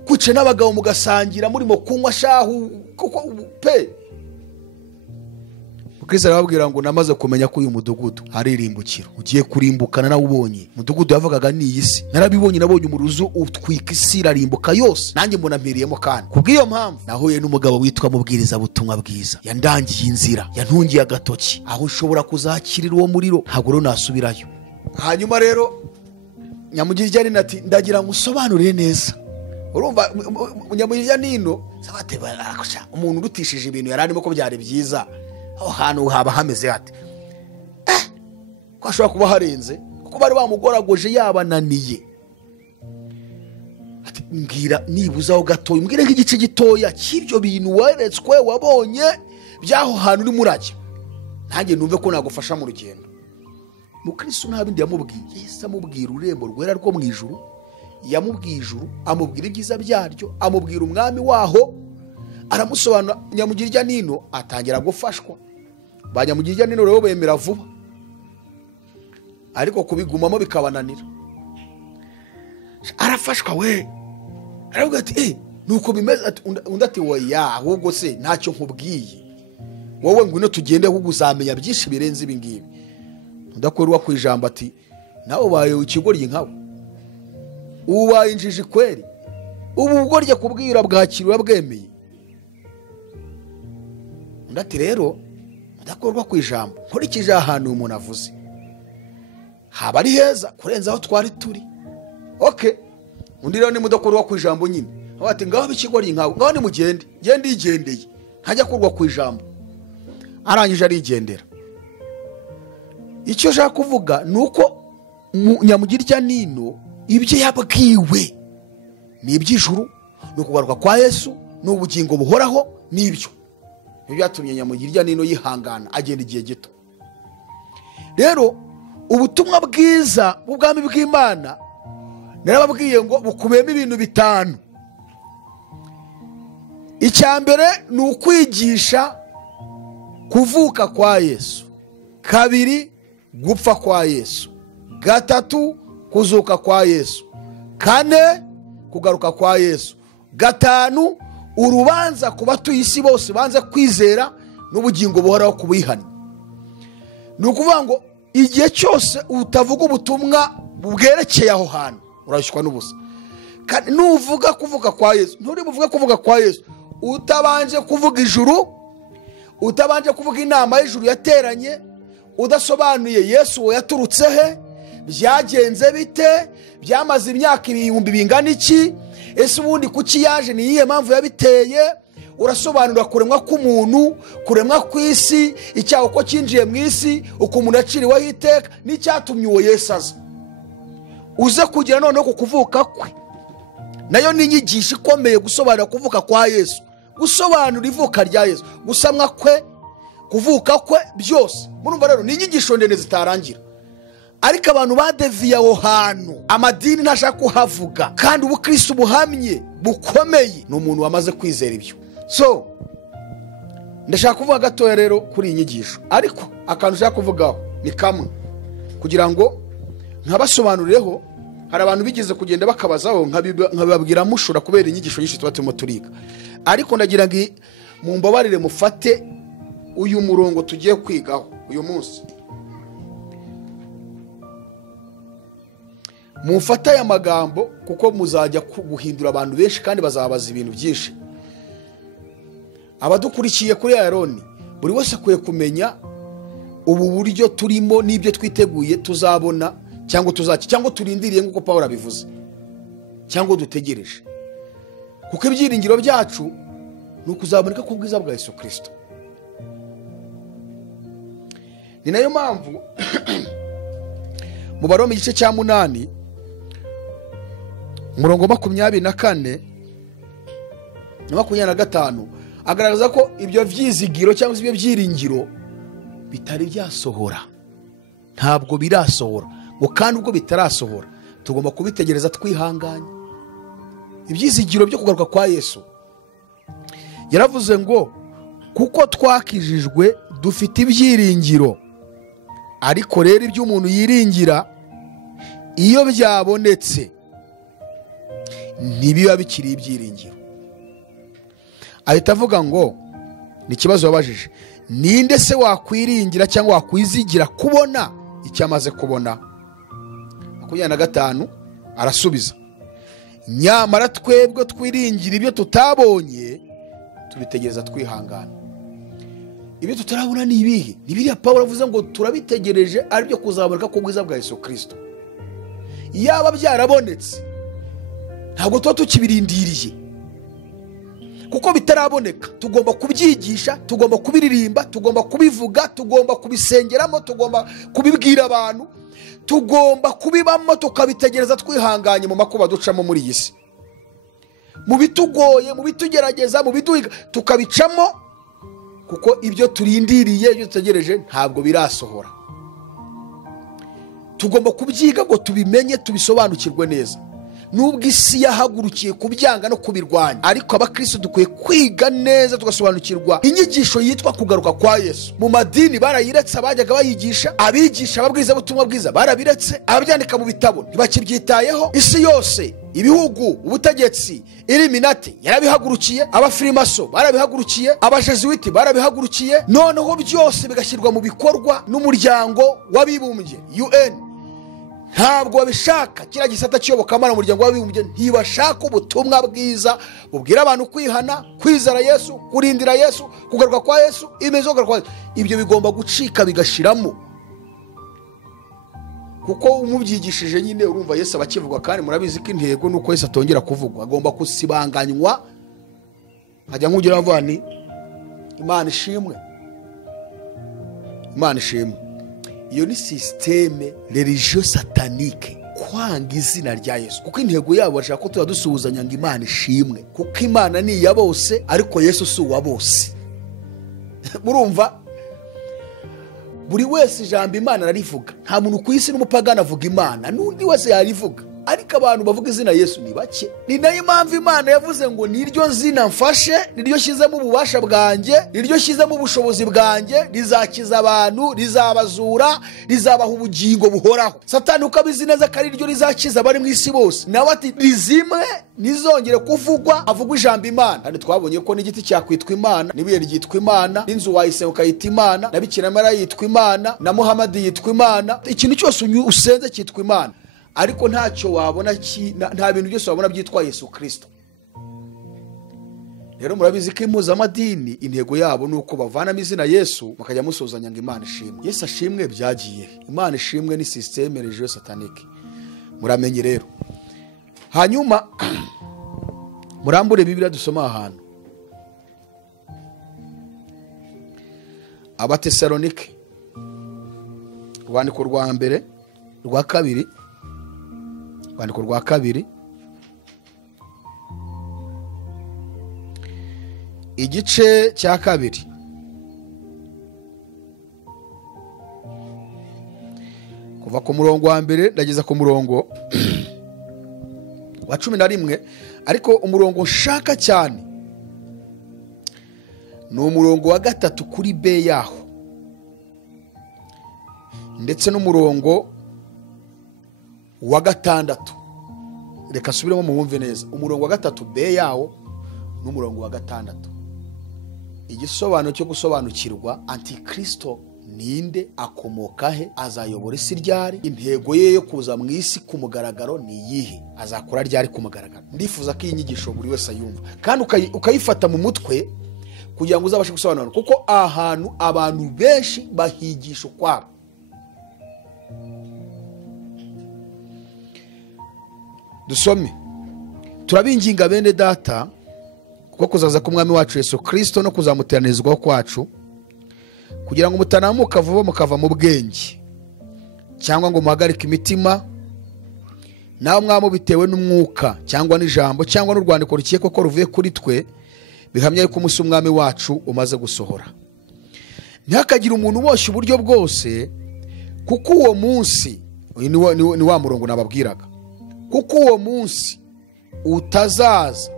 kwicara n'abagabo mugasangira murimo kunywa shahu kuko pe. Kristo arababwira ngo namaze kumenya ko uyu mudugudu hari irimbukiro, ugiye kurimbukana nawe ubonye. Mudugudu yavugaga ni iy'isi, narabibonye, nabonye umuruzu utwika isi irarimbuka yose, nanjye mbona mpiriyemo. Kandi kubw'iyo mpamvu nahuye n'umugabo witwa mubwiriza butumwa bwiza, yandangiye inzira, yantungiye agatoki aho ushobora kuzakirira uwo muriro, ntabwo rero nasubirayo. Hanyuma rero Nyamugirya Nino ati ndagira ngo usobanurire neza. Urumva Nyamugirya Nino sabateba akosha umuntu urutishije ibintu yararimo ko byari byiza, aho hantu haba hameze hate, ko ashobora kuba harenze, kuko bari bamugoragoje yabananiye. Ati mbwira nibuzaho gatoya, mbwire nk'igice gitoya cy'ibyo bintu weretswe wabonye byaho hantu uri murajya, nanjye numve ko nagufasha mu rugendo. Mu Kristo nta bindi yamubwiye, Yesu amubwira urembo rwera rwo mu ijuru, yamubwiye ijuru, amubwira ibyiza byaryo, amubwira umwami waho, aramusobanura. Nyamugirya Nino atangira gufashwa. Ba Nyamugirya Nino rero bemera vuba, ariko kubigumamo bikabananira. arafashwa we, aravuga ati nuko bimeze. Undi ati oya, ahubwo se ntacyo nkubwiye, wowe ngwino tugende ahubwo uzamenya byinshi birenze ibi ngibi. Udakorwa ku ijambo ati nawe ubaye ikigoryi nkawe, ubaye injiji kweri, ubu ugorye kubwira bwakirura bwemeye. Undi ati rero udakorwa ku ijambo, nkurikije ahantu umuntu avuze haba ari heza kurenza aho twari turi. Okay, undi rero ni mudakorwa ku ijambo nyine, ati ngaho bikigoryi nkawe, ngaho ni mugende, gende yigendeye, ntajya kurwa ku ijambo. Arangije arigendera. Icyo shaka kuvuga nuko Nyamugirya Nino ibyo yabwiwe ni iby'ijuru, no kugaruka kwa Yesu n'ubugingo buhoraho, nibyo byatumye Nyamugirya Nino yihangana agenda igihe gito. Rero ubutumwa bwiza bw'ubwami bw'Imana narababwiye ngo bukubiyemo ibintu 5. Icyambere ni ukwigisha kuvuka kwa Yesu, 2 gupfa kwa Yesu, 3 kuzuka kwa Yesu, 4 kugaruka kwa Yesu, 5 urubanza ku batuye isi bose banze kwizera n'ubugingo buhoraho kubihana. Ni ukuvuga ngo igihe cyose utavuga ubutumwa bubwerekeye aho hantu urashywa n'ubusa. Kandi nuvuga kuvuka kwa Yesu, nturi buvuga kuvuga kwa Yesu utabanje kuvuga ijuru, utabanje kuvuga inama y'ijuru yateranye, udasobanuye Yesu we yaturutse he, byagenze bite, byamaze imyaka 1000 bingana iki, ese ubundi kuki yaje, ni iyihe mpamvu yabiteye, urasobanura kuremwa k'umuntu, kuremwa kw'isi, icyaho ko cyinjiye mu isi, uko umuntu aciriweho iteka, n'icyatumye uwo Yesu aza. Uze kugira noneho ku kuvuka kwe, nayo ni inyigisho ikomeye, gusobanura kuvuka kwa Yesu, gusobanura ivuka rya Yesu, gusamwa kwe, kuvuka kwe, byose. Murumva rero ni inyigisho ndende zitarangira, ariko abantu badeviye aho hantu, amadini ntashaka kuhavuga, kandi ubukristo buhamye bukomeye ni umuntu wamaze kwizera ibyo. So ndashaka kuvuga gatoya rero kuri iyi nyigisho, ariko akantu ushaka kuvugaho ni kamwe, kugira ngo nkabasobanurireho. Hari abantu bigeze kugenda bakabazaho nkabibabwira mushura kubera inyigisho nyinshi tuba turimo turiga, ariko ndagira ngo mumbabarire mufate uyu murongo tugiye kwigaho uyu munsi, mufata aya magambo, kuko muzajya guhindura abantu benshi kandi bazabaza ibintu byinshi. Abadukurikiye kuri Aroni, buri wese akwiye kumenya ubu buryo turimo n'ibyo twiteguye tuzabona, cyangwa cyangwa turindiriye nk'uko Pawulo abivuze, cyangwa dutegereje, kuko ibyiringiro byacu ni ukuzaboneka ku bwiza bwa Yesu Kristo. Ni nayo mpamvu mu Baroma igice cya 8 umurongo 24 na 25 agaragaza ko ibyo vyizigiro cyangwa ibyo byiringiro bitari byasohora, ntabwo birasohora, ngo kandi ubwo bitarasohora tugomba kubitegereza twihanganye. Ibyizigiro byo kugaruka kwa Yesu, yaravuze ngo kuko twakijijwe dufite ibyiringiro, ariko rero ibyo umuntu yiringira iyo byabonetse ntibiba bikiri ibyiringiro. Ahita avuga ngo ni ikibazo wabajije, ninde se wakwiringira cyangwa wakwizigira kubona icyo amaze kubona? 25 arasubiza, nyamara twebwe twiringira ibyo tutabonye tubitegereza twihangana. Ibyo tutarabona ni ibihe? Ni biriya Pawulo avuze ngo turabitegereje, ari byo kuzaboneka ku bwiza bwa Yesu Kristo. Yaba byarabonetse ntabwo tuba tukibirindiriye, kuko bitaraboneka tugomba kubyigisha, tugomba kubiririmba, tugomba kubivuga, tugomba kubisengeramo, tugomba kubibwira abantu, tugomba kubibamo, tukabitegereza twihanganye mu makuba ducamo muri iyi si, mu bitugoye, mu bitugerageza, mu biduhiga, tukabicamo, kuko ibyo turindiriye, ibyo tutegereje ntabwo birasohora. Tugomba kubyiga ngo tubimenye, tubisobanukirwe neza, nubwo isi yahagurukiye kubyanga no kubirwanya, ariko abakristo dukwiye kwiga neza tugasobanukirwa inyigisho yitwa kugaruka kwa Yesu. Mu madini barayiretse, abajyaga bayigisha, abigisha ababwiriza butumwa bwiza barabiretse, ababyandika mu bitabo ntibakibyitayeho. Isi yose, ibihugu, ubutegetsi, Illuminati yarabihagurukiye, abafirimaso barabihagurukiye, abajesuiti barabihagurukiye, noneho byose bigashyirwa mu bikorwa n'umuryango w'abibumbye UN. Ntabwo babishaka. Kira gisata cy'yobokamana umuryango w'abibumbye ntibashaka ubutumwa bwiza bubwira abantu kwihana, kwizera Yesu, kurindira Yesu, kugaruka kwa Yesu, imezo kwa Yesu. Ibyo bigomba gucika bigashiramo, kuko umubyigishije nyine urumva Yesu abakivugwa, kandi murabizi ko intego nuko Yesu atongera kuvugwa, agomba kusibanganywa. Hajya nkugira avani Imana ishimwe, Imana ishimwe. Iyo ni systeme religieuse satanique, kwanga izina rya Yesu, kuko intego yabo bashaka ko tuba dusuhuzanya ngo Imana ishimwe, kuko Imana ni iya bose ariko Yesu si uwa bose. Murumva, buri wese ijambo Imana ararivuga, nta muntu ku isi n'umupagani avuga Imana, n'undi wese yarivuga, ariko abantu bavuga izina Yesu ni bake. Ni nayo impamvu Imana yavuze ngo niryo zina mfashe, niryo shyizemo ububasha bwanjye, niryo shyizemo ubushobozi bwanjye, rizakiza abantu, rizabazura, rizabaha ubugingo buhoraho. Satani uko abizi neza ko ari ryo rizakiza abari mu isi bose, nawe ati rizimwe nizongere kuvugwa, avugwa ijambo Imana. Kandi twabonye ko n'igiti cyakwitwa Imana, n'ibuye ryitwa Imana, n'inzu wayisenga ukayita Imana, na Bikira Mariya yitwa Imana, na Muhamadi yitwa Imana. Ikintu cyose usenze cyitwa Imana, ariko ntacyo wabona, nta bintu byose wabona byitwa Yesu Kristo. Rero murabizi ko impuzamadini intego yabo ni uko bavanamo izina Yesu bakajya musuzanya ngo Imana ishimwe. Yesu ashimwe byagiye, Imana ishimwe ni systeme religieuse satanique, muramenye rero. Hanyuma murambure Bibiliya dusoma ahantu Abatesalonike, urwandiko rwa mbere rwa kabiri, urwandiko rwa kabiri igice cya kabiri kuva ku murongo wa mbere ndageza ku murongo wa 11, ariko umurongo nshaka cyane ni umurongo wa 3 kuri B yaho, ndetse n'umurongo wa 6. Reka subiremo muwumve neza, umurongo wa 3 B yawo n'umurongo wa 6. Igisobanuro cyo gusobanukirwa Antikristo ninde, akomoka he, azayobora isi ryari, intego ye yo kuza mu isi ku mugaragaro ni iyihe, azakora ryari ku mugaragaro. Ndifuza ko iyi nyigisho buri wese ayumva kandi ukayifata mu mutwe kugira ngo uzabashe gusobanura, kuko ahantu abantu benshi bahigisha ukwabo. Dusome, turabinginga bene data, kuko kuzaza k'umwami wacu Yesu Kristo no kuzamuteranizwaho kwacu, kugira ngo mutanamuka vuba mukava mu bwenge, cyangwa ngo muhagarike imitima, nawe mwamo bitewe n'umwuka cyangwa n'ijambo cyangwa n'urwandiko rukekwa ko ruvuye kuri twe, bihamya yuko umunsi umwami wacu umaze gusohora. Ntihakagire umuntu uboshye uburyo bwose, kuko uwo munsi, ni wa murongo nababwiraga, kuko uwo munsi utazaza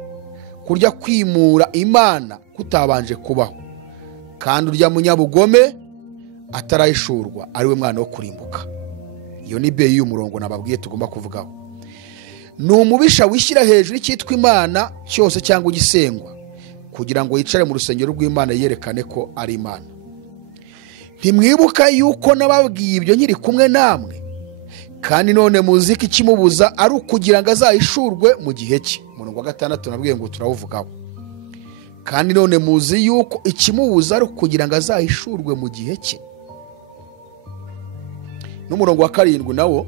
kurya kwimura Imana kutabanje kubaho, kandi urya munyabugome atarayishurwa ari we mwana wo kurimbuka. Iyo ni be y'umurongo nababwiye tugomba kuvugaho. Ni umubisha wishyira hejuru icyitwa Imana cyose cyangwa igisengwa, kugira ngo yicare mu rusengero rw'Imana yerekane ko ari Imana. Ntimwibuka yuko nababwiye ibyo nkiri kumwe namwe, kandi none muzi ko ikimubuza ari ukugira ngo azayishurwe mu gihe cye. Umurongo wa 6 nabwiye ngo turawuvugaho. Kandi none muzi yuko ikimubuza ari ukugira ngo azayishurwe mu gihe cye. N'umurongo wa 7 nawo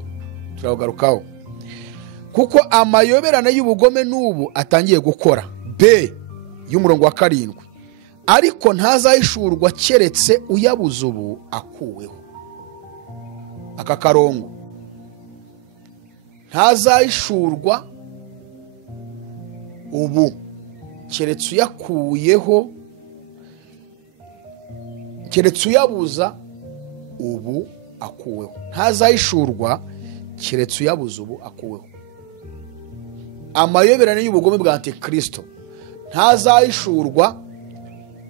turawugarukaho, kuko amayoberane y'ubugome n'ubu atangiye gukora. B y'umurongo wa 7, ariko ntazayishurwa keretse uyabuze ubu akuweho. Aka karongo, ntazayishurwa ubu keretse uyakuyeho, keretse uyabuza ubu akuweho. Ntazayishurwa keretse uyabuze ubu akuweho. amayoberane y'ubugome bwa antikristo ntazahishurwa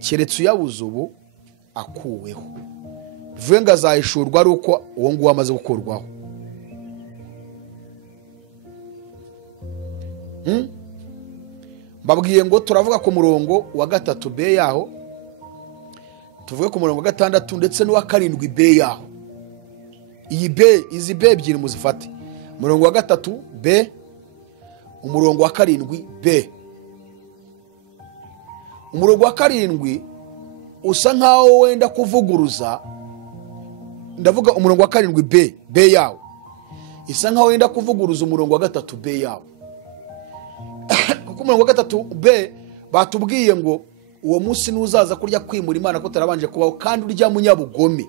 keretse uyabuze ubu akuweho. bivuye ngo azahishurwa ari uko uwo nguwo amaze gukurwaho. Mbabwiye ngo turavuga ku murongo wa 3b yaho, tuvuge ku murongo wa 6 ndetse n'uwa 7b yaho. Iyi b, izi b ebyiri muzifate. Umurongo wa 3b, umurongo wa 7b. Umurongo wa 7 usa nkaho wenda kuvuguruza, ndavuga umurongo wa 7b b yawo isa nkaho wenda kuvuguruza umurongo wa 3b yawo. Kuko umurongo wa 3b batubwiye ngo uwo munsi nuzaza kurya kwimura Imana ko tarabanje kubaho kandi urya munyabugome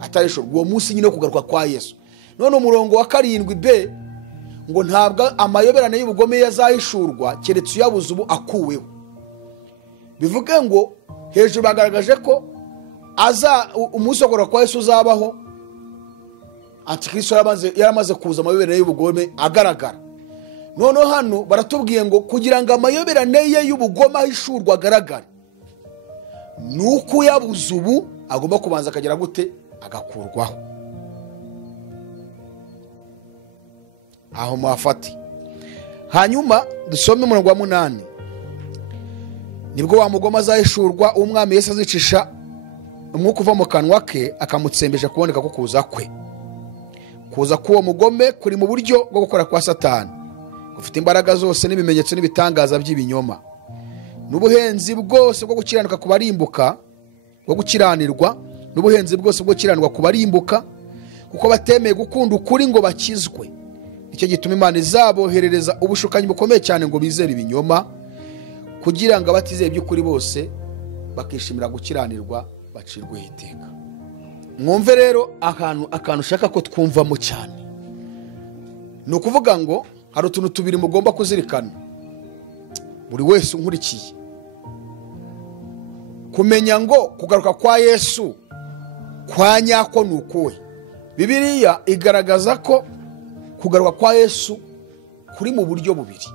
atarisho uwo munsi nyine kugaruka kwa Yesu. None umurongo wa 7b ngo ntabwo amayoberane y'ubugome yazahishurwa keretse uyabuze ubu akuweho. Bivuga ngo hejuru bagaragaje ko umunsi wo kwa Yesu uzabaho, antikristo yaramaze kuza amayoberane y'ubugome agaragara. None hano baratubwiye ngo kugira ngo amayoberane ye y'ubugome ahishurwa agaragare, nuko yabuze ubu agomba kubanza akagera gute agakurwaho. Aho mwafati. Hanyuma dusome umurongo wa 8. Nibwo wa mugoma azahishurwa umwami Yesu azicisha umwuka uva mu kanwa ke akamutsembesha kuboneka ko kuza kwe. Kuza k'uwo mugome kuri mu buryo bwo gukora kwa Satani, ufite imbaraga zose n'ibimenyetso n'ibitangaza by'ibinyoma, n'ubuhenzi bwose bwo gukiranuka kubarimbuka, bwo gukiranirwa n'ubuhenzi bwose bwo gukiranirwa kubarimbuka, kuko batemeye gukunda ukuri ngo bakizwe. Icyo gituma Imana izaboherereza ubushukanyi bukomeye cyane ngo bizere ibinyoma, kugira ngo abatizeye by'ukuri bose bakishimira gukiranirwa bacirwe iteka. Mwumve rero akantu ushaka ko twumvamo cyane, ni ukuvuga ngo hari utuntu tubiri mugomba kuzirikana buri wese unkurikiye. Kumenya ngo kugaruka kwa Yesu kwa nyako ni ukuwe. Bibiliya igaragaza ko kugaruka kwa Yesu kuri mu buryo bubiri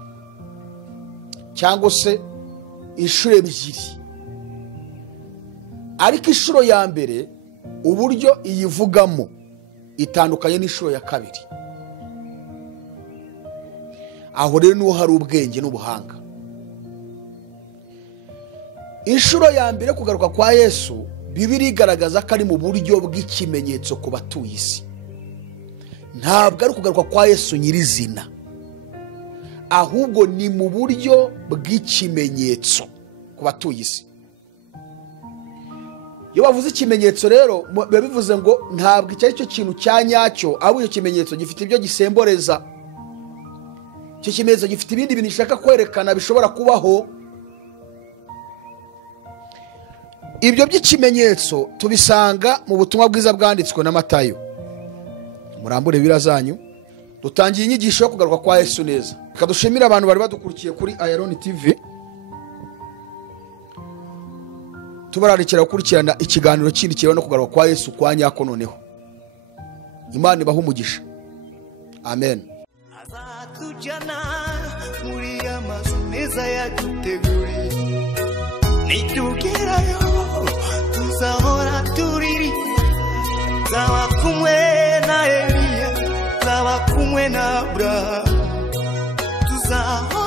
cyangwa se inshuro ebyiri. Ariko inshuro ya mbere uburyo iyivugamo itandukanye n'inshuro ya kabiri. Aho rero niho hari ubwenge n'ubuhanga. Inshuro ya mbere kugaruka kwa Yesu Bibiliya igaragaza ko ari mu buryo bw'ikimenyetso ku batuye isi. Ntabwo ari kugaruka kwa Yesu nyirizina, ahubwo ni mu buryo bw'ikimenyetso ku batuye isi. Iyo bavuze ikimenyetso rero biba bivuze ngo ntabwo icyo ari cyo kintu cya nyacyo, ahubwo icyo kimenyetso gifite ibyo gisemboreza. Icyo kimenyetso gifite ibindi bintu gishaka kwerekana bishobora kubaho. Ibyo by'ikimenyetso tubisanga mu butumwa bwiza bwanditswe na Matayo. Murambure birazanyu dutangiye inyigisho yo kugaruka kwa Yesu neza. Kadushimira abantu bari badukurikiye kuri Iron TV. Tubararikira gukurikirana ikiganiro kindi kireho no kugaruka kwa Yesu kwa nyako noneho. Imana ibahe umugisha. Amen. Azatujana muri amazu meza yaduteguriye, nitugerayo tuzahora turiri, zaba kumwe na Eliya, zaba kumwe na Abrahamu, tuzahora